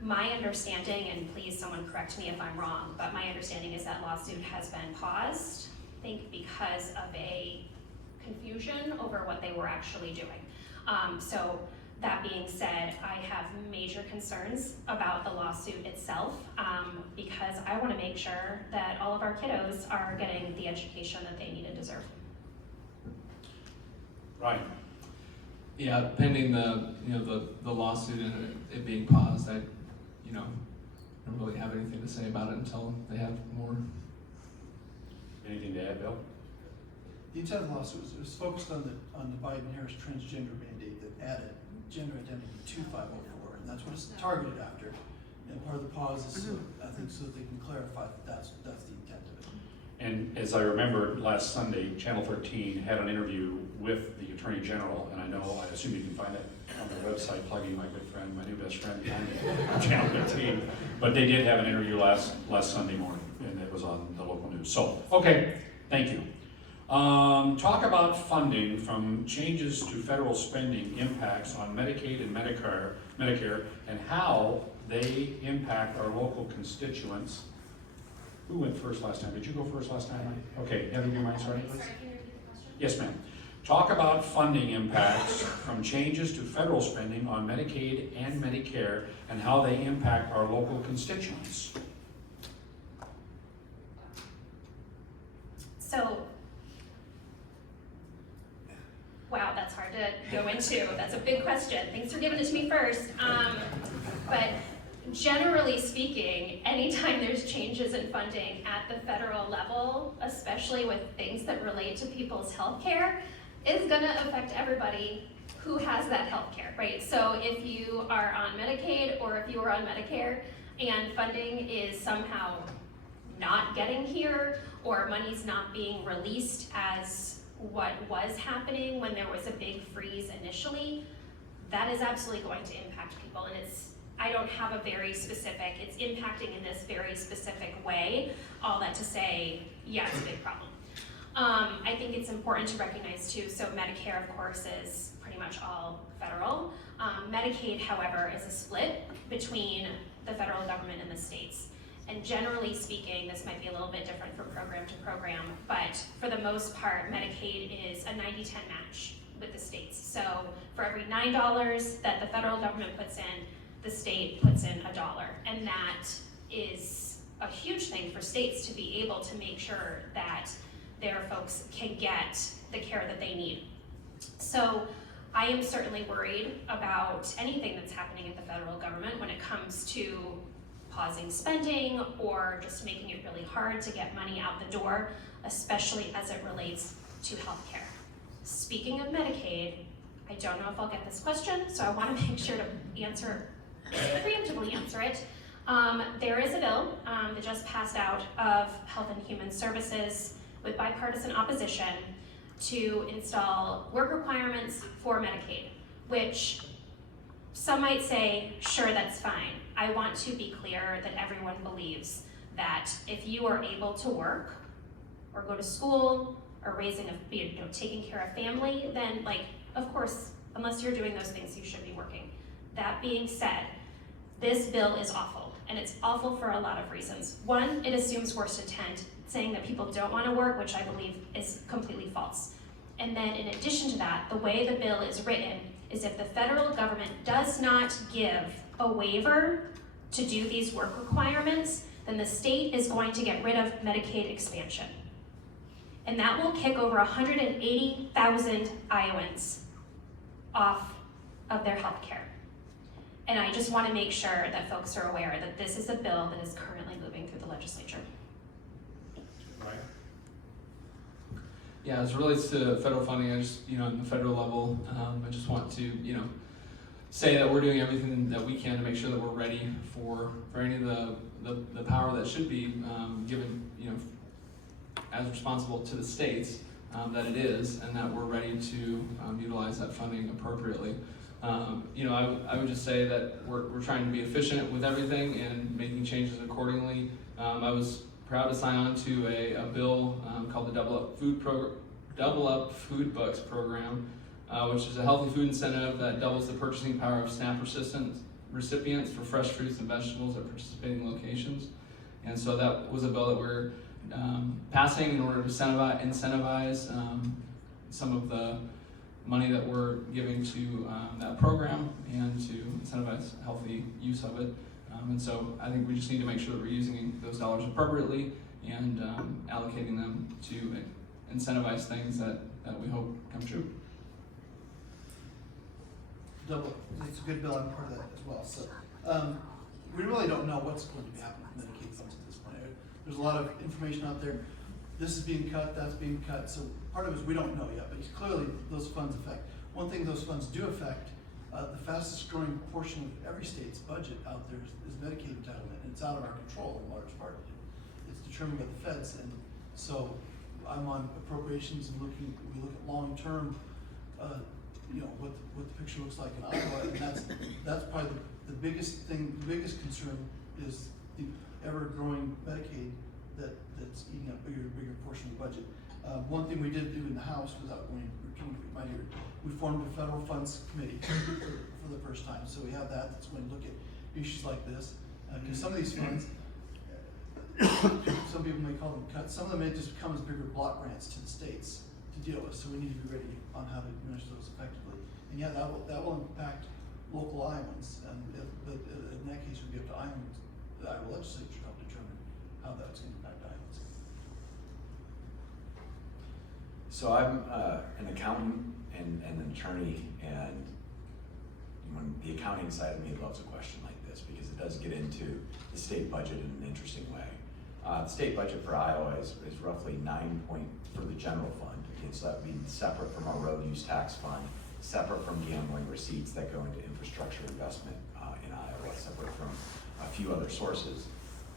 My understanding, and please someone correct me if I'm wrong, but my understanding is that lawsuit has been paused, I think because of a confusion over what they were actually doing. So that being said, I have major concerns about the lawsuit itself because I want to make sure that all of our kiddos are getting the education that they need and deserve. Right. Yeah, pending the, the lawsuit and it being paused, I don't really have anything to say about it until they have more. Anything to add, Bill? The intent of the lawsuit was focused on the Biden-Harris transgender mandate that added gender identity to 504, and that's what it's targeted after. And part of the pause is, I think, so that they can clarify that that's the intent of it. And as I remember, last Sunday, Channel 13 had an interview with the Attorney General, and I assume you can find it on their website, plugging my good friend, my new best friend behind me, Channel 13. But they did have an interview last Sunday morning, and it was on the local news. So, okay, thank you. Talk about funding from changes to federal spending impacts on Medicaid and Medicare, and how they impact our local constituents. Who went first last time? Did you go first last time? Okay, Heather, your mind's ready, please? Sorry, can you repeat the question? Yes, ma'am. Talk about funding impacts from changes to federal spending on Medicaid and Medicare, and how they impact our local constituents. So, wow, that's hard to go into. That's a big question. Thanks for giving it to me first. But generally speaking, anytime there's changes in funding at the federal level, especially with things that relate to people's health care, is gonna affect everybody who has that health care, right? So if you are on Medicaid or if you are on Medicare and funding is somehow not getting here or money's not being released as what was happening when there was a big freeze initially, that is absolutely going to impact people. And I don't have a very specific, it's impacting in this very specific way. All that to say, yeah, it's a big problem. I think it's important to recognize too, so Medicare, of course, is pretty much all federal. Medicaid, however, is a split between the federal government and the states. And generally speaking, this might be a little bit different from program to program, but for the most part, Medicaid is a 90-10 match with the states. So for every $9 that the federal government puts in, the state puts in $1. And that is a huge thing for states to be able to make sure that their folks can get the care that they need. So I am certainly worried about anything that's happening at the federal government when it comes to pausing spending or just making it really hard to get money out the door, especially as it relates to healthcare. Speaking of Medicaid, I don't know if I'll get this question, so I want to make sure to preemptively answer it. There is a bill that just passed out of Health and Human Services with bipartisan opposition to install work requirements for Medicaid, which some might say, sure, that's fine. I want to be clear that everyone believes that if you are able to work or go to school or taking care of family, then of course, unless you're doing those things, you should be working. That being said, this bill is awful, and it's awful for a lot of reasons. One, it assumes worst intent, saying that people don't want to work, which I believe is completely false. And then in addition to that, the way the bill is written is if the federal government does not give a waiver to do these work requirements, then the state is going to get rid of Medicaid expansion. And that will kick over 180,000 Iowans off of their health care. And I just want to make sure that folks are aware that this is a bill that is currently moving through the legislature. Right. Yeah, as it relates to federal funding, I just, on the federal level, I just want to, say that we're doing everything that we can to make sure that we're ready for any of the power that should be given, as responsible to the states that it is, and that we're ready to utilize that funding appropriately. I would just say that we're trying to be efficient with everything and making changes accordingly. I was proud to sign on to a bill called the Double Up Food Bucks program, which is a healthy food incentive that doubles the purchasing power of SNAP recipients for fresh fruits and vegetables at participating locations. And so that was a bill that we're passing in order to incentivize some of the money that we're giving to that program and to incentivize healthy use of it. And so I think we just need to make sure that we're using those dollars appropriately and allocating them to incentivize things that we hope come true. it's a good bill, I'm part of that as well, so. We really don't know what's going to be happening with Medicaid funds at this point. There's a lot of information out there. This is being cut, that's being cut, so part of it is we don't know yet, but clearly those funds affect. One thing those funds do affect, the fastest growing portion of every state's budget out there is Medicaid entitlement, and it's out of our control in large part. It's determined by the feds, and so I'm on appropriations and we look at long-term, what the picture looks like in Iowa, and that's probably the biggest thing, the biggest concern is the ever-growing Medicaid that's eating up bigger and bigger portion of the budget. One thing we did do in the House, without going repeating what you might hear, we formed a federal funds committee for the first time. So we have that's going to look at issues like this. Because some of these funds, some people may call them cuts, some of them may just come as bigger block grants to the states to deal with. So we need to be ready on how to manage those effectively. And yeah, that will impact local Iowans. But in that case, it would be up to Iowans, the Iowa legislature to help determine how that's going to impact Iowans. So I'm an accountant and an attorney, and when the accounting side of me loves a question like this because it does get into the state budget in an interesting way. The state budget for Iowa is roughly for the general fund. Okay, so that would be separate from our road use tax fund, separate from gambling receipts that go into infrastructure investment in Iowa, separate from a few other sources.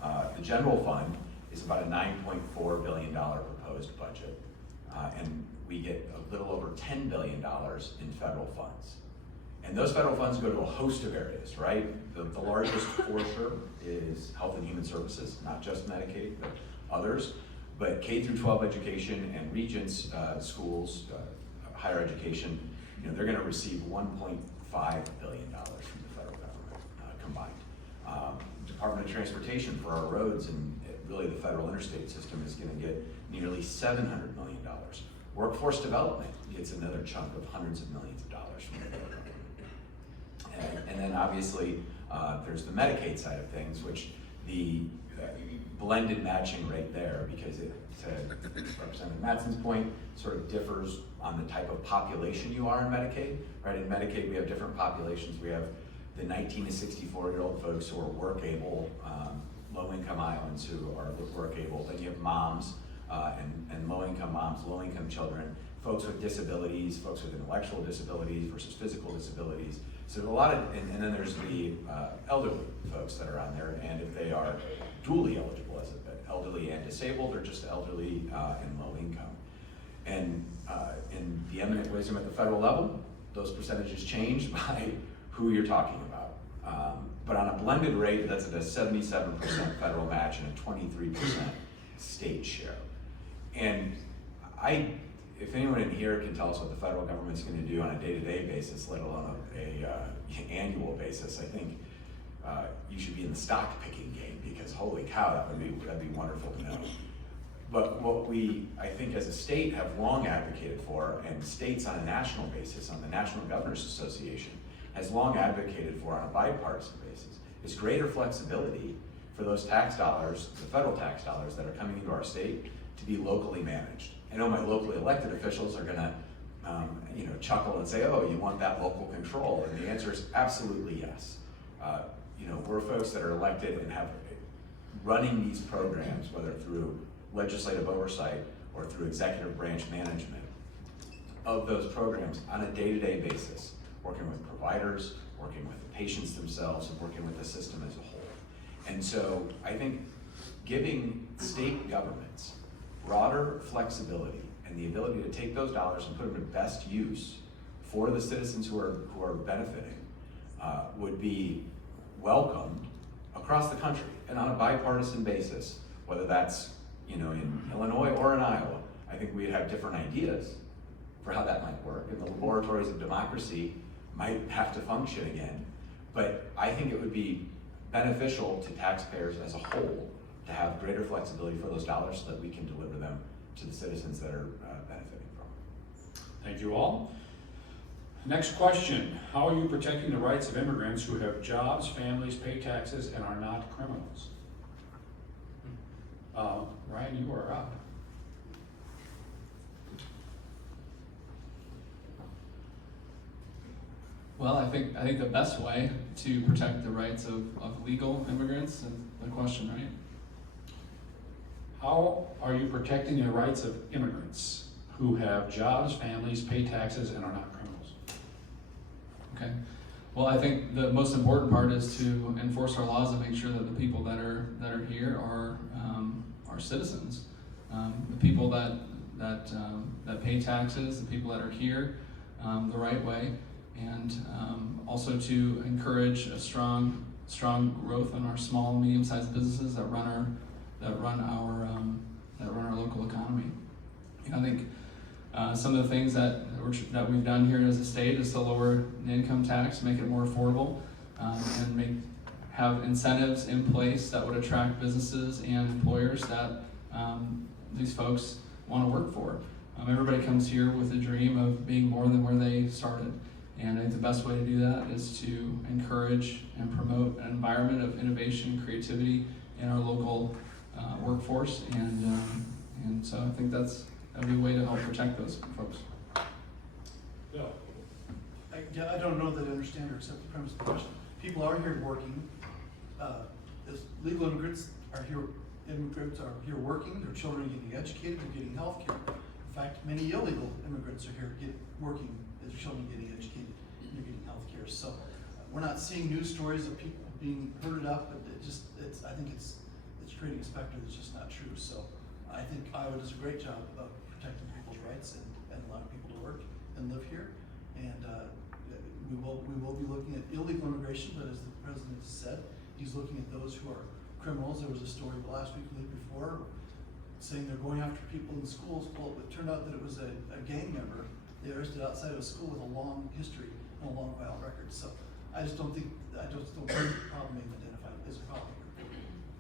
The general fund is about a $9.4 billion proposed budget, and we get a little over $10 billion in federal funds. And those federal funds go to a host of areas, right? The largest for sure is Health and Human Services, not just Medicaid, but others. But K through 12 education and Regents schools, higher education, they're going to receive $1.5 billion from the federal government combined. Department of Transportation for our roads and really the federal interstate system is going to get nearly $700 million. Workforce development gets another chunk of hundreds of millions of dollars from the federal government. And then obviously there's the Medicaid side of things, which the blended matching rate there, because it, to Representative Matson's point, sort of differs on the type of population you are in Medicaid, right? In Medicaid, we have different populations. We have the 19 to 64-year-old folks who are work-able, low-income Iowans who are work-able. Then you have moms and low-income moms, low-income children, folks with disabilities, folks with intellectual disabilities versus physical disabilities. So there's a lot of, and then there's the elderly folks that are on there, and if they are dually eligible as elderly and disabled, or just elderly and low income. And in the eminent wisdom at the federal level, those percentages change by who you're talking about. But on a blended rate, that's at a 77% federal match and a 23% state share. And if anyone in here can tell us what the federal government's going to do on a day-to-day basis, let alone a annual basis, I think you should be in the stock picking game, because holy cow, that'd be wonderful to know. But what we, I think as a state, have long advocated for, and states on a national basis, on the National Governors Association, has long advocated for on a bipartisan basis, is greater flexibility for those tax dollars, the federal tax dollars that are coming into our state, to be locally managed. I know my locally elected officials are gonna chuckle and say, oh, you want that local control? And the answer is absolutely yes. We're folks that are elected and have running these programs, whether through legislative oversight or through executive branch management of those programs on a day-to-day basis, working with providers, working with the patients themselves, and working with the system as a whole. And so I think giving state governments broader flexibility and the ability to take those dollars and put them to best use for the citizens who are benefiting would be welcomed across the country and on a bipartisan basis, whether that's in Illinois or in Iowa. I think we'd have different ideas for how that might work, and the laboratories of democracy might have to function again. But I think it would be beneficial to taxpayers as a whole to have greater flexibility for those dollars so that we can deliver them to the citizens that are benefiting from them. Thank you all. Next question. How are you protecting the rights of immigrants who have jobs, families, pay taxes, and are not criminals? Ryan, you are up. Well, I think the best way to protect the rights of legal immigrants is the question, right? How are you protecting the rights of immigrants who have jobs, families, pay taxes, and are not criminals? Okay. Well, I think the most important part is to enforce our laws and make sure that the people that are here are citizens. The people that pay taxes, the people that are here the right way, and also to encourage a strong growth in our small and medium-sized businesses that run our local economy. I think some of the things that we've done here as a state is to lower the income tax, make it more affordable, and have incentives in place that would attract businesses and employers that these folks want to work for. Everybody comes here with a dream of being more than where they started. And I think the best way to do that is to encourage and promote an environment of innovation and creativity in our local workforce. And so I think that would be a way to help protect those folks. Bill? I don't know that I understand or accept the premise of the question. People are here working. As legal immigrants are here working. Their children are getting educated. They're getting health care. In fact, many illegal immigrants are here working. Their children are getting educated. And they're getting health care. So we're not seeing news stories of people being herded up. But I think it's creating a specter that's just not true. So I think Iowa does a great job of protecting people's rights and allowing people to work and live here. And we will be looking at illegal immigration, but as the president said, he's looking at those who are criminals. There was a story last week, the week before, saying they're going after people in schools. Well, it turned out that it was a gang member they arrested outside of a school with a long history and a long violent record. So I just don't think the problem being identified is a problem.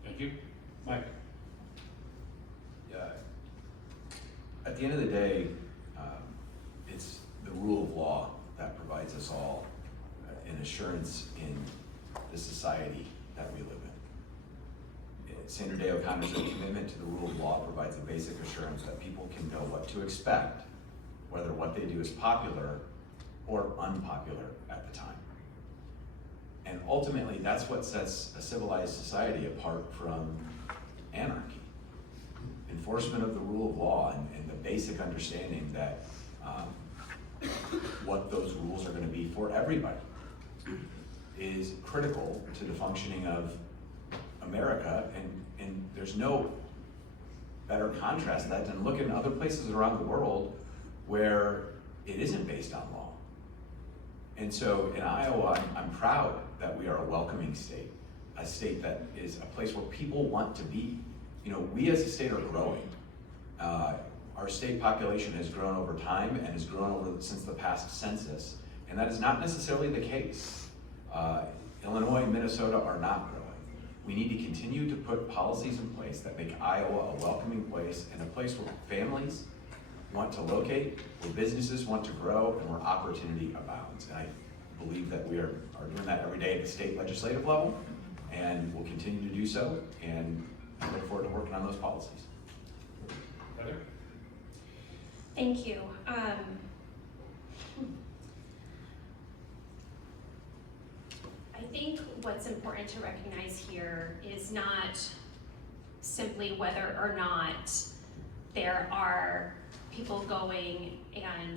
Thank you. Mike? Yeah. At the end of the day, it's the rule of law that provides us all an assurance in the society that we live in. Sandra Day O'Connor's commitment to the rule of law provides a basic assurance that people can know what to expect, whether what they do is popular or unpopular at the time. And ultimately, that's what sets a civilized society apart from anarchy. Enforcement of the rule of law and the basic understanding that what those rules are going to be for everybody is critical to the functioning of America, and there's no better contrast to that than look in other places around the world where it isn't based on law. And so in Iowa, I'm proud that we are a welcoming state, a state that is a place where people want to be. You know, we as a state are growing. Our state population has grown over time and has grown since the past census, and that is not necessarily the case. Illinois and Minnesota are not growing. We need to continue to put policies in place that make Iowa a welcoming place and a place where families want to locate, where businesses want to grow, and where opportunity abounds. And I believe that we are doing that every day at the state legislative level, and we'll continue to do so, and I look forward to working on those policies. Heather? Thank you. I think what's important to recognize here is not simply whether or not there are people going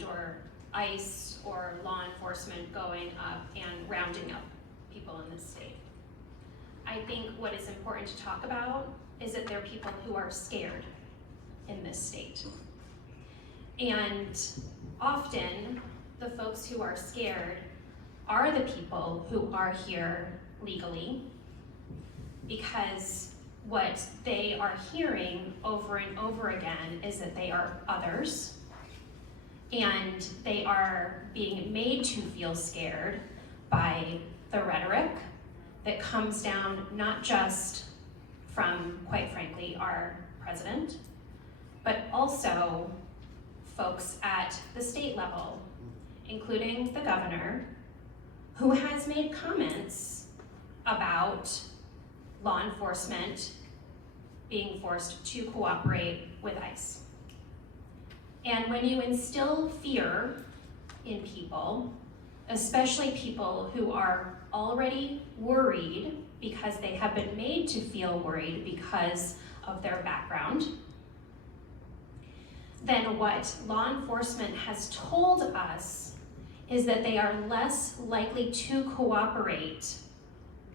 or ICE or law enforcement going up and rounding up people in this state. I think what is important to talk about is that there are people who are scared in this state. And often, the folks who are scared are the people who are here legally, because what they are hearing over and over again is that they are others, and they are being made to feel scared by the rhetoric that comes down not just from, quite frankly, our president, but also folks at the state level, including the governor, who has made comments about law enforcement being forced to cooperate with ICE. And when you instill fear in people, especially people who are already worried because they have been made to feel worried because of their background, then what law enforcement has told us is that they are less likely to cooperate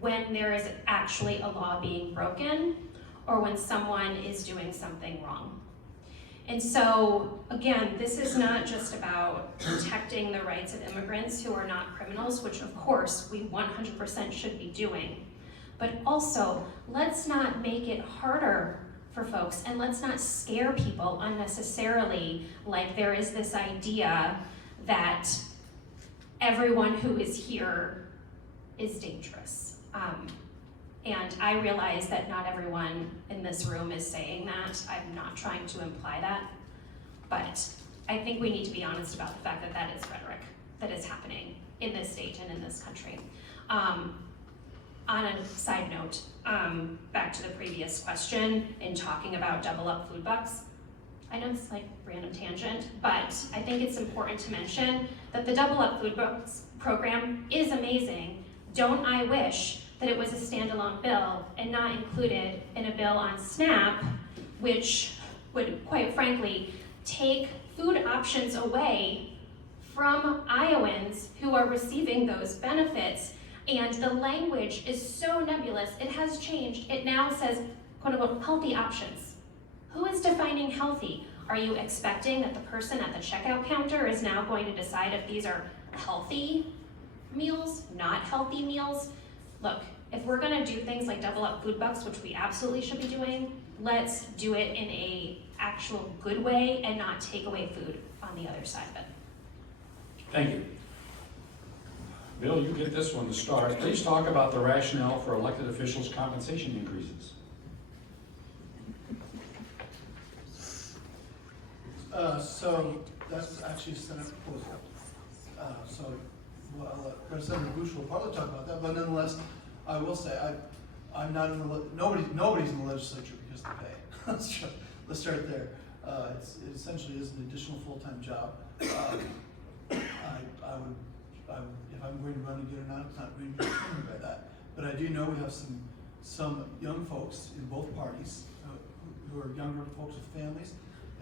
when there is actually a law being broken or when someone is doing something wrong. And so, again, this is not just about protecting the rights of immigrants who are not criminals, which of course we 100% should be doing, but also let's not make it harder for folks, and let's not scare people unnecessarily, like there is this idea that everyone who is here is dangerous. And I realize that not everyone in this room is saying that. I'm not trying to imply that, but I think we need to be honest about the fact that that is rhetoric that is happening in this state and in this country. On a side note, back to the previous question in talking about double up food bucks, I know it's like random tangent, but I think it's important to mention that the double up food bucks program is amazing. Don't I wish that it was a standalone bill and not included in a bill on SNAP, which would, quite frankly, take food options away from Iowans who are receiving those benefits. And the language is so nebulous, it has changed. It now says, quote unquote, healthy options. Who is defining healthy? Are you expecting that the person at the checkout counter is now going to decide if these are healthy meals, not healthy meals? Look, if we're gonna do things like double up food bucks, which we absolutely should be doing, let's do it in a actual good way and not take away food on the other side of it. Thank you. Bill, you get this one to start. Please talk about the rationale for elected officials' compensation increases. So that's actually a Senate proposal. So well, Representative Bush will probably talk about that, but nonetheless, I will say I'm not in the nobody's in the legislature because of the pay. Let's start there. It essentially is an additional full-time job. I would, if I'm going to run and get or not, it's not going to be determined by that. But I do know we have some young folks in both parties who are younger folks with families,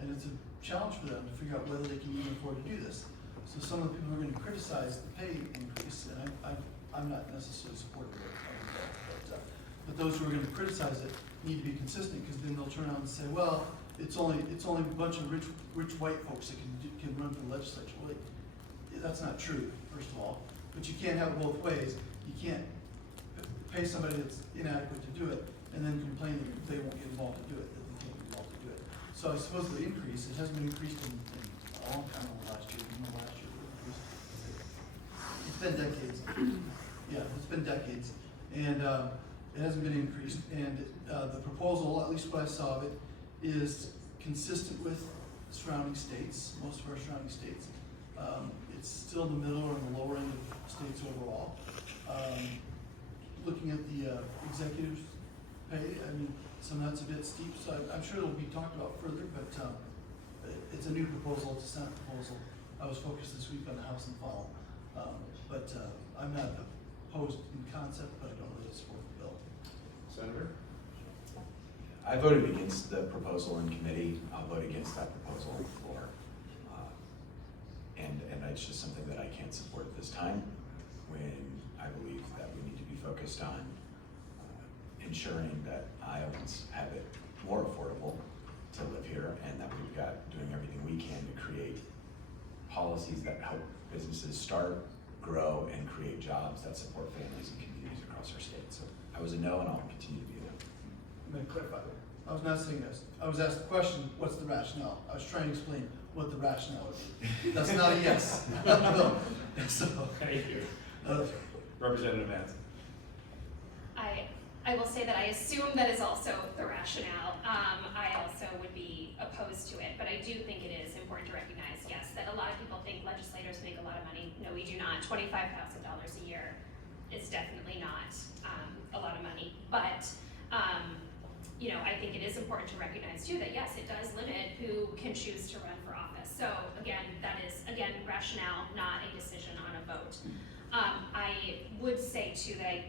and it's a challenge for them to figure out whether they can even afford to do this. So some of the people who are going to criticize the pay increase, and I'm not necessarily supportive of that, but those who are going to criticize it need to be consistent, because then they'll turn around and say, well, it's only a bunch of rich white folks that can run for the legislature. Well, that's not true, first of all. But you can't have it both ways. You can't pay somebody that's inadequate to do it and then complain that they won't get involved to do it, that they can't get involved to do it. So I suppose the increase, it hasn't been increased in a long time over last year. Last year it increased. It's been decades. Yeah, it's been decades. And it hasn't been increased. And the proposal, at least what I saw of it, is consistent with surrounding states, most of our surrounding states. It's still in the middle or in the lower end of states overall. Looking at the executives' pay, I mean, some of that's a bit steep, so I'm sure it'll be talked about further, but it's a new proposal, it's a Senate proposal. I was focused this week on the House and file, but I'm not opposed in concept, but I don't really support the bill. Senator? I voted against the proposal in committee. I'll vote against that proposal on the floor. And it's just something that I can't support at this time, when I believe that we need to be focused on ensuring that Iowans have it more affordable to live here, and that we've got doing everything we can to create policies that help businesses start, grow, and create jobs that support families and communities across our state. So I was a no, and I'll continue to be a no. Let me clarify. I was not saying this. I was asked the question, what's the rationale? I was trying to explain what the rationale would be. That's not a yes. No. So, Thank you. Representative Vance. I will say that I assume that is also the rationale. I also would be opposed to it, but I do think it is important to recognize, yes, that a lot of people think legislators make a lot of money. No, we do not. $25,000 a year is definitely not a lot of money. But I think it is important to recognize too that yes, it does limit who can choose to run for office. So again, that is, rationale, not a decision on a vote. I would say too that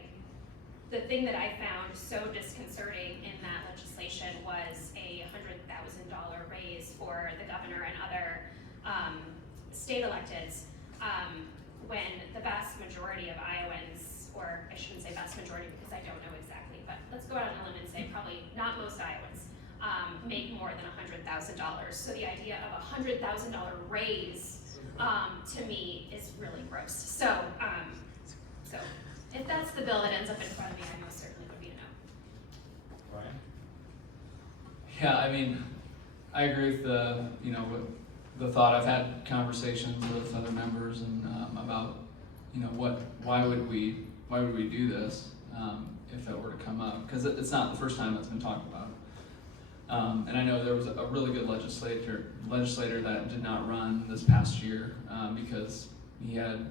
the thing that I found so disconcerting in that legislation was a $100,000 raise for the governor and other state electeds, when the vast majority of Iowans, or I shouldn't say vast majority because I don't know exactly, but let's go out on a limb and say probably not most Iowans make more than $100,000. So the idea of a $100,000 raise to me is really gross. So if that's the bill that ends up in front of me, I most certainly would be a no. Brian? Yeah, I mean, I agree with with the thought. I've had conversations with other members and about, why would we do this if that were to come up? Because it's not the first time it's been talked about. And I know there was a really good legislator that did not run this past year because he had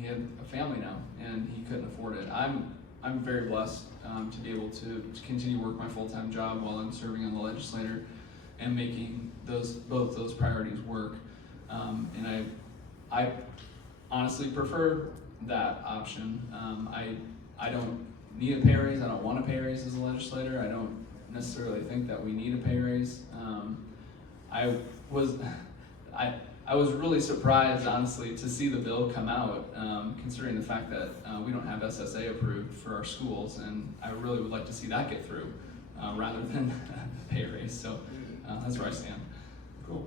a family now and he couldn't afford it. I'm very blessed to be able to continue to work my full-time job while I'm serving on the legislature and making both those priorities work. And I honestly prefer that option. I don't need a pay raise. I don't want a pay raise as a legislator. I don't necessarily think that we need a pay raise. I was really surprised, honestly, to see the bill come out, considering the fact that we don't have SSA approved for our schools, and I really would like to see that get through rather than pay raise. So that's where I stand. Cool.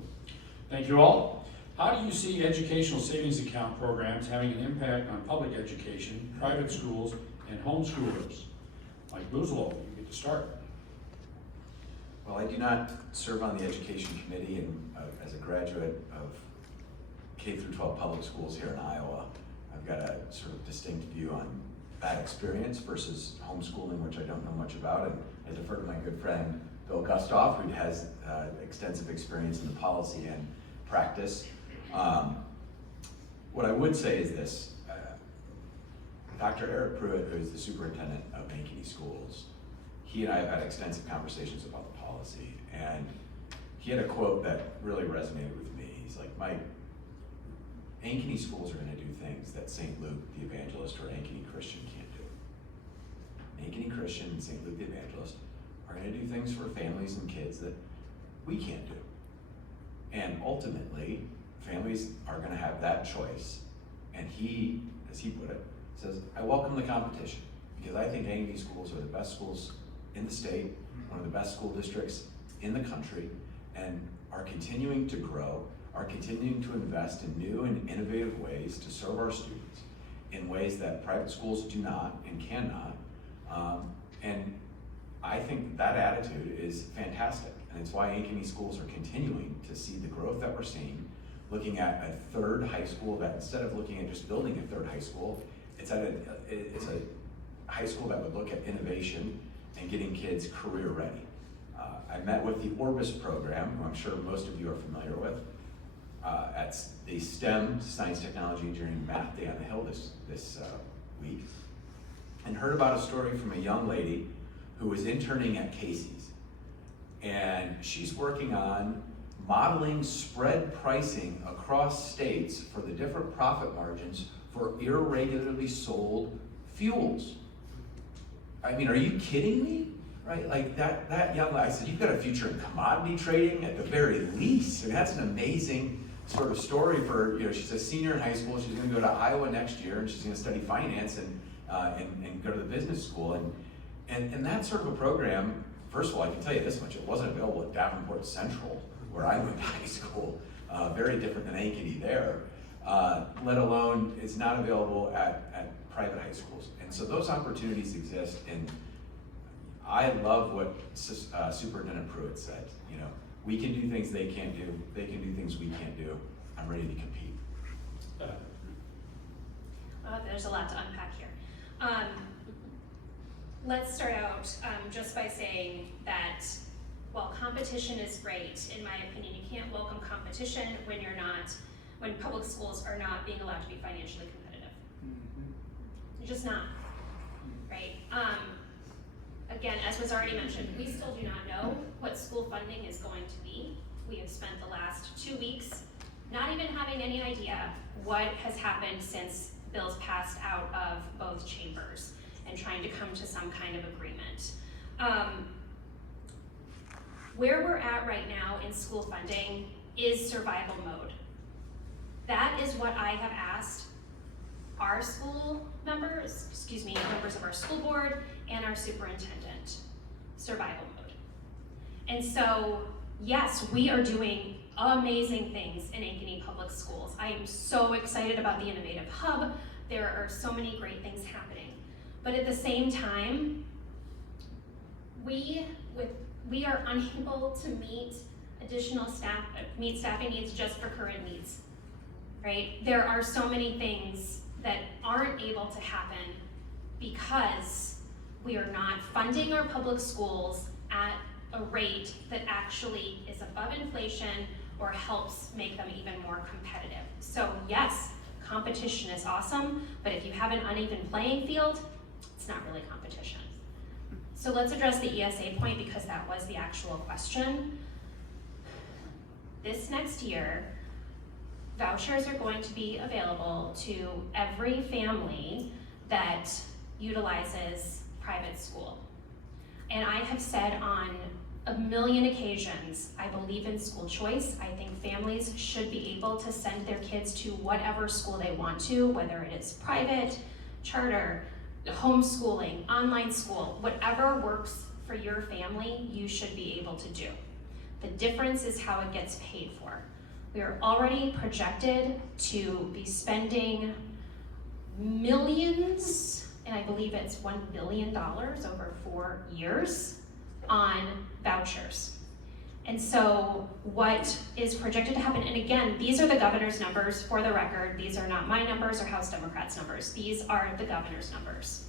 Thank you all. How do you see educational savings account programs having an impact on public education, private schools, and homeschoolers? Mike Boozelo, you get to start. Well, I do not serve on the education committee, and as a graduate of K through 12 public schools here in Iowa, I've got a sort of distinct view on that experience versus homeschooling, which I don't know much about, and I defer to my good friend Bill Gustoff, who has extensive experience in the policy and practice. What I would say is this. Dr. Eric Pruitt, who is the superintendent of Ankeny Schools, he and I have had extensive conversations about the policy, and he had a quote that really resonated with me. He's like, Mike, Ankeny Schools are going to do things that St. Luke the Evangelist or Ankeny Christian can't do. Ankeny Christian and St. Luke the Evangelist are going to do things for families and kids that we can't do. And ultimately, families are going to have that choice. And he, as he put it, says, I welcome the competition because I think Ankeny Schools are the best schools in the state, one of the best school districts in the country, and are continuing to grow, are continuing to invest in new and innovative ways to serve our students in ways that private schools do not and cannot. And I think that attitude is fantastic. And it's why Ankeny Schools are continuing to see the growth that we're seeing, looking at a third high school that instead of looking at just building a third high school, it's a high school that would look at innovation and getting kids career ready. I met with the Orbis program, who I'm sure most of you are familiar with, at the STEM, Science, Technology, Engineering, Math Day on the Hill this week, and heard about a story from a young lady who was interning at Casey's. And she's working on modeling spread pricing across states for the different profit margins for irregularly sold fuels. I mean, are you kidding me? Right, like that young lady, I said, you've got a future in commodity trading at the very least. I mean, that's an amazing sort of story for, she's a senior in high school, she's gonna go to Iowa next year, and she's gonna study finance and go to the business school. And that sort of a program, first of all, I can tell you this much, it wasn't available at Davenport Central, where I went to high school, very different than Ankeny there, let alone it's not available at private high schools. And so those opportunities exist, and I love what Superintendent Pruitt said. We can do things they can't do. They can do things we can't do. I'm ready to compete. There's a lot to unpack here. Let's start out just by saying that while competition is great, in my opinion, you can't welcome competition when public schools are not being allowed to be financially competitive. You're just not, right? again, as was already mentioned, we still do not know what school funding is going to be. We have spent the last 2 weeks not even having any idea what has happened since bills passed out of both chambers and trying to come to some kind of agreement. Where we're at right now in school funding is survival mode. That is what I have asked our school members, members of our school board and our superintendent, survival mode. And so, yes, we are doing amazing things in Ankeny Public Schools. I am so excited about the Innovative Hub. There are so many great things happening. But at the same time, we are unable to meet staffing needs just for current needs, right? There are so many things that aren't able to happen because we are not funding our public schools at a rate that actually is above inflation or helps make them even more competitive. So yes, competition is awesome, but if you have an uneven playing field, it's not really competition. So let's address the ESA point because that was the actual question. This next year, vouchers are going to be available to every family that utilizes private school. And I have said on a million occasions, I believe in school choice. I think families should be able to send their kids to whatever school they want to, whether it is private, charter, homeschooling, online school, whatever works for your family, you should be able to do. The difference is how it gets paid for. We are already projected to be spending millions, and I believe it's $1 billion over 4 years on vouchers. And so what is projected to happen, and again, these are the governor's numbers for the record. These are not my numbers or House Democrats' numbers. These are the governor's numbers.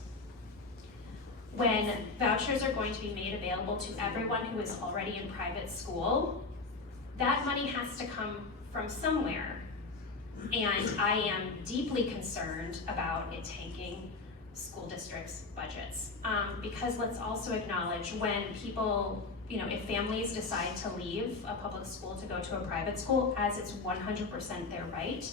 When vouchers are going to be made available to everyone who is already in private school, that money has to come from somewhere. And I am deeply concerned about it tanking school districts' budgets. Because let's also acknowledge when people, if families decide to leave a public school to go to a private school, as it's 100% their right,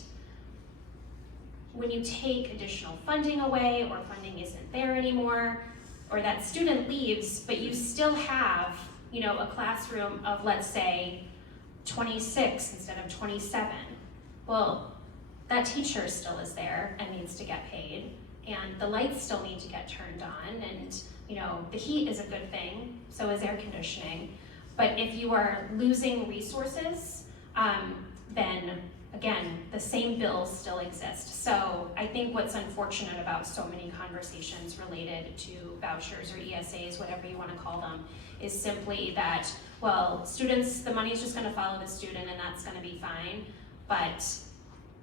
when you take additional funding away or funding isn't there anymore, or that student leaves, but you still have, a classroom of, let's say, 26 instead of 27. Well, that teacher still is there and needs to get paid, and the lights still need to get turned on, and the heat is a good thing, so is air conditioning. But if you are losing resources, then again, the same bills still exist. So I think what's unfortunate about so many conversations related to vouchers or ESAs, whatever you want to call them, is simply that, well, students, the money is just going to follow the student and that's going to be fine, but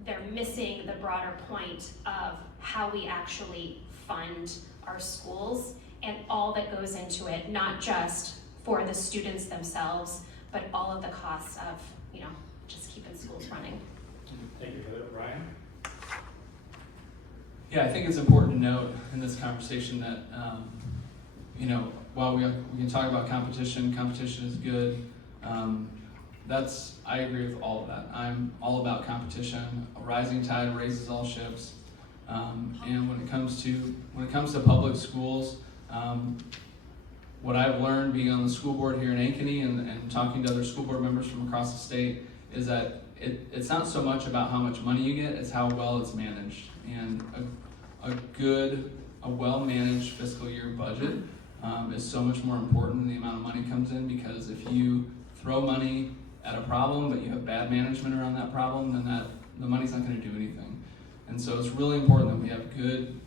they're missing the broader point of how we actually fund our schools and all that goes into it, not just for the students themselves, but all of the costs of, just keeping schools running. Thank you, Heather. Ryan? Yeah, I think it's important to note in this conversation that, while we can talk about competition is good. I agree with all of that. I'm all about competition. A rising tide raises all ships. And when it comes to public schools, what I've learned being on the school board here in Ankeny and talking to other school board members from across the state is that it's not so much about how much money you get, it's how well it's managed. And a well-managed fiscal year budget is so much more important than the amount of money comes in, because if you throw money at a problem but you have bad management around that problem, then the money's not going to do anything. And so it's really important that we have good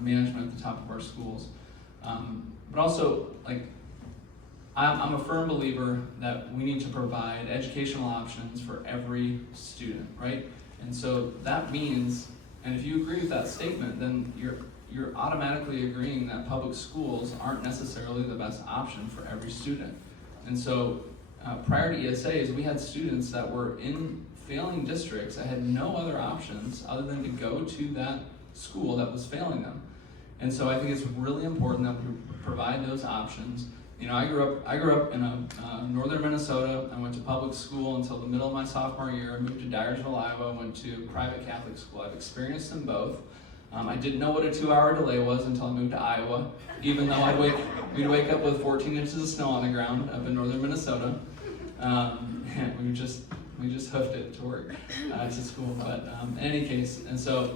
management at the top of our schools. But also, I'm a firm believer that we need to provide educational options for every student, right? And so that means, and if you agree with that statement, then you're automatically agreeing that public schools aren't necessarily the best option for every student. And so prior to ESAs, we had students that were in failing districts that had no other options other than to go to that school that was failing them. And so I think it's really important that we provide those options. You know, I grew up in northern Minnesota. I went to public school until the middle of my sophomore year. I moved to Dyersville, Iowa. Went to private Catholic school. I've experienced them both. I didn't know what a 2-hour delay was until I moved to Iowa, even though we'd wake up with 14 inches of snow on the ground up in northern Minnesota. And we just hoofed it to work to school. But in any case, and so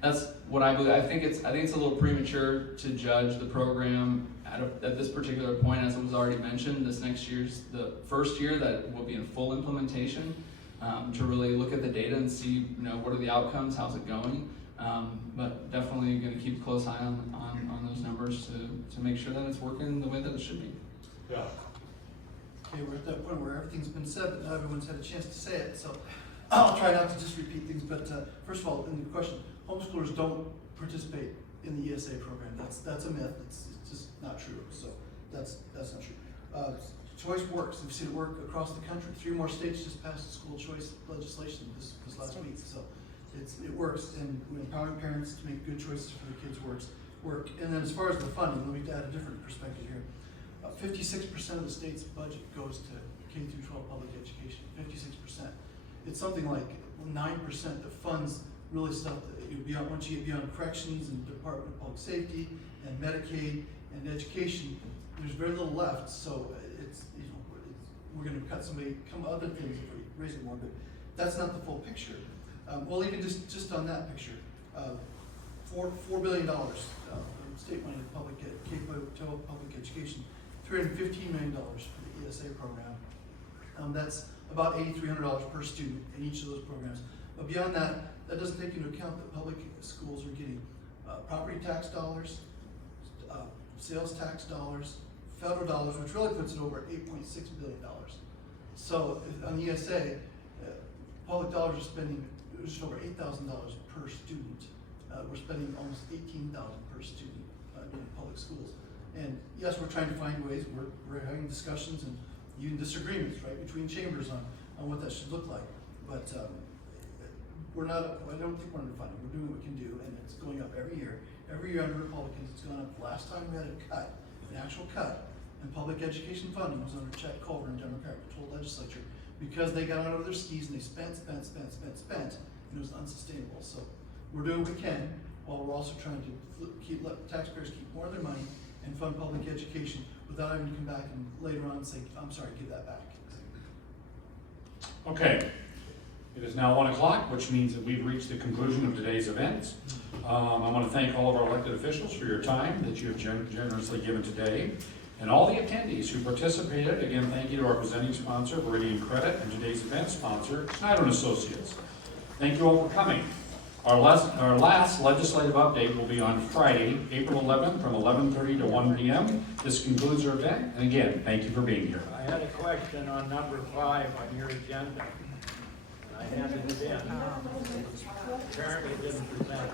that's what I believe. I think it's a little premature to judge the program at this particular point, as it was already mentioned. This next year's the first year that will be in full implementation, to really look at the data and see, you know, what are the outcomes, how's it going. But definitely going to keep a close eye on those numbers to make sure that it's working the way that it should be. Yeah. Okay, we're at that point where everything's been said, but not everyone's had a chance to say it, so I'll try not to just repeat things, but first of all, in the question, homeschoolers don't participate in the ESA program. That's a myth. It's just not true. So that's not true. Choice works. We've seen it work across the country. 3 more states just passed school choice legislation this last week. So it works, and we're empowering parents to make good choices for their kids' work. And then as far as the funding, let me add a different perspective here. 56% of the state's budget goes to K through 12 public education. 56%. It's something like 9% that funds really stuff that once you get beyond corrections and Department of Public Safety and Medicaid and education, there's very little left. So we're going to cut other things if we raise it more, but that's not the full picture. Well, even just on that picture, $4 billion state money in K-12 public education, $315 million for the ESA program. That's about $8,300 per student in each of those programs. But beyond that, that doesn't take into account that public schools are getting property tax dollars, sales tax dollars, federal dollars, which really puts it over $8.6 billion. So on the ESA, public dollars are spending just over $8,000 per student. We're spending almost $18,000 per student in public schools. And yes, we're trying to find ways. We're having discussions and even disagreements, right, between chambers on what that should look like. But I don't think we're underfunded. We're doing what we can do, and it's going up every year. Every year under Republicans, it's gone up. Last time we had a cut, an actual cut, in public education funding was under Chet Culver and Democratic controlled legislature, because they got out of their skis and they spent, and it was unsustainable. So we're doing what we can, while we're also trying to let taxpayers keep more of their money and fund public education without having to come back and later on say, I'm sorry, give that back. Okay, it is now 1 o'clock, which means that we've reached the conclusion of today's events. I want to thank all of our elected officials for your time that you have generously given today, and all the attendees who participated. Again, thank you to our presenting sponsor, Veridian Credit, and today's event sponsor, Snyder & Associates. Thank you all for coming. Our last legislative update will be on Friday, April 11th from 11:30 to 1 p.m. This concludes our event, and again, thank you for being here. I had a question on number 5 on your agenda. I handed it in. Apparently it didn't present.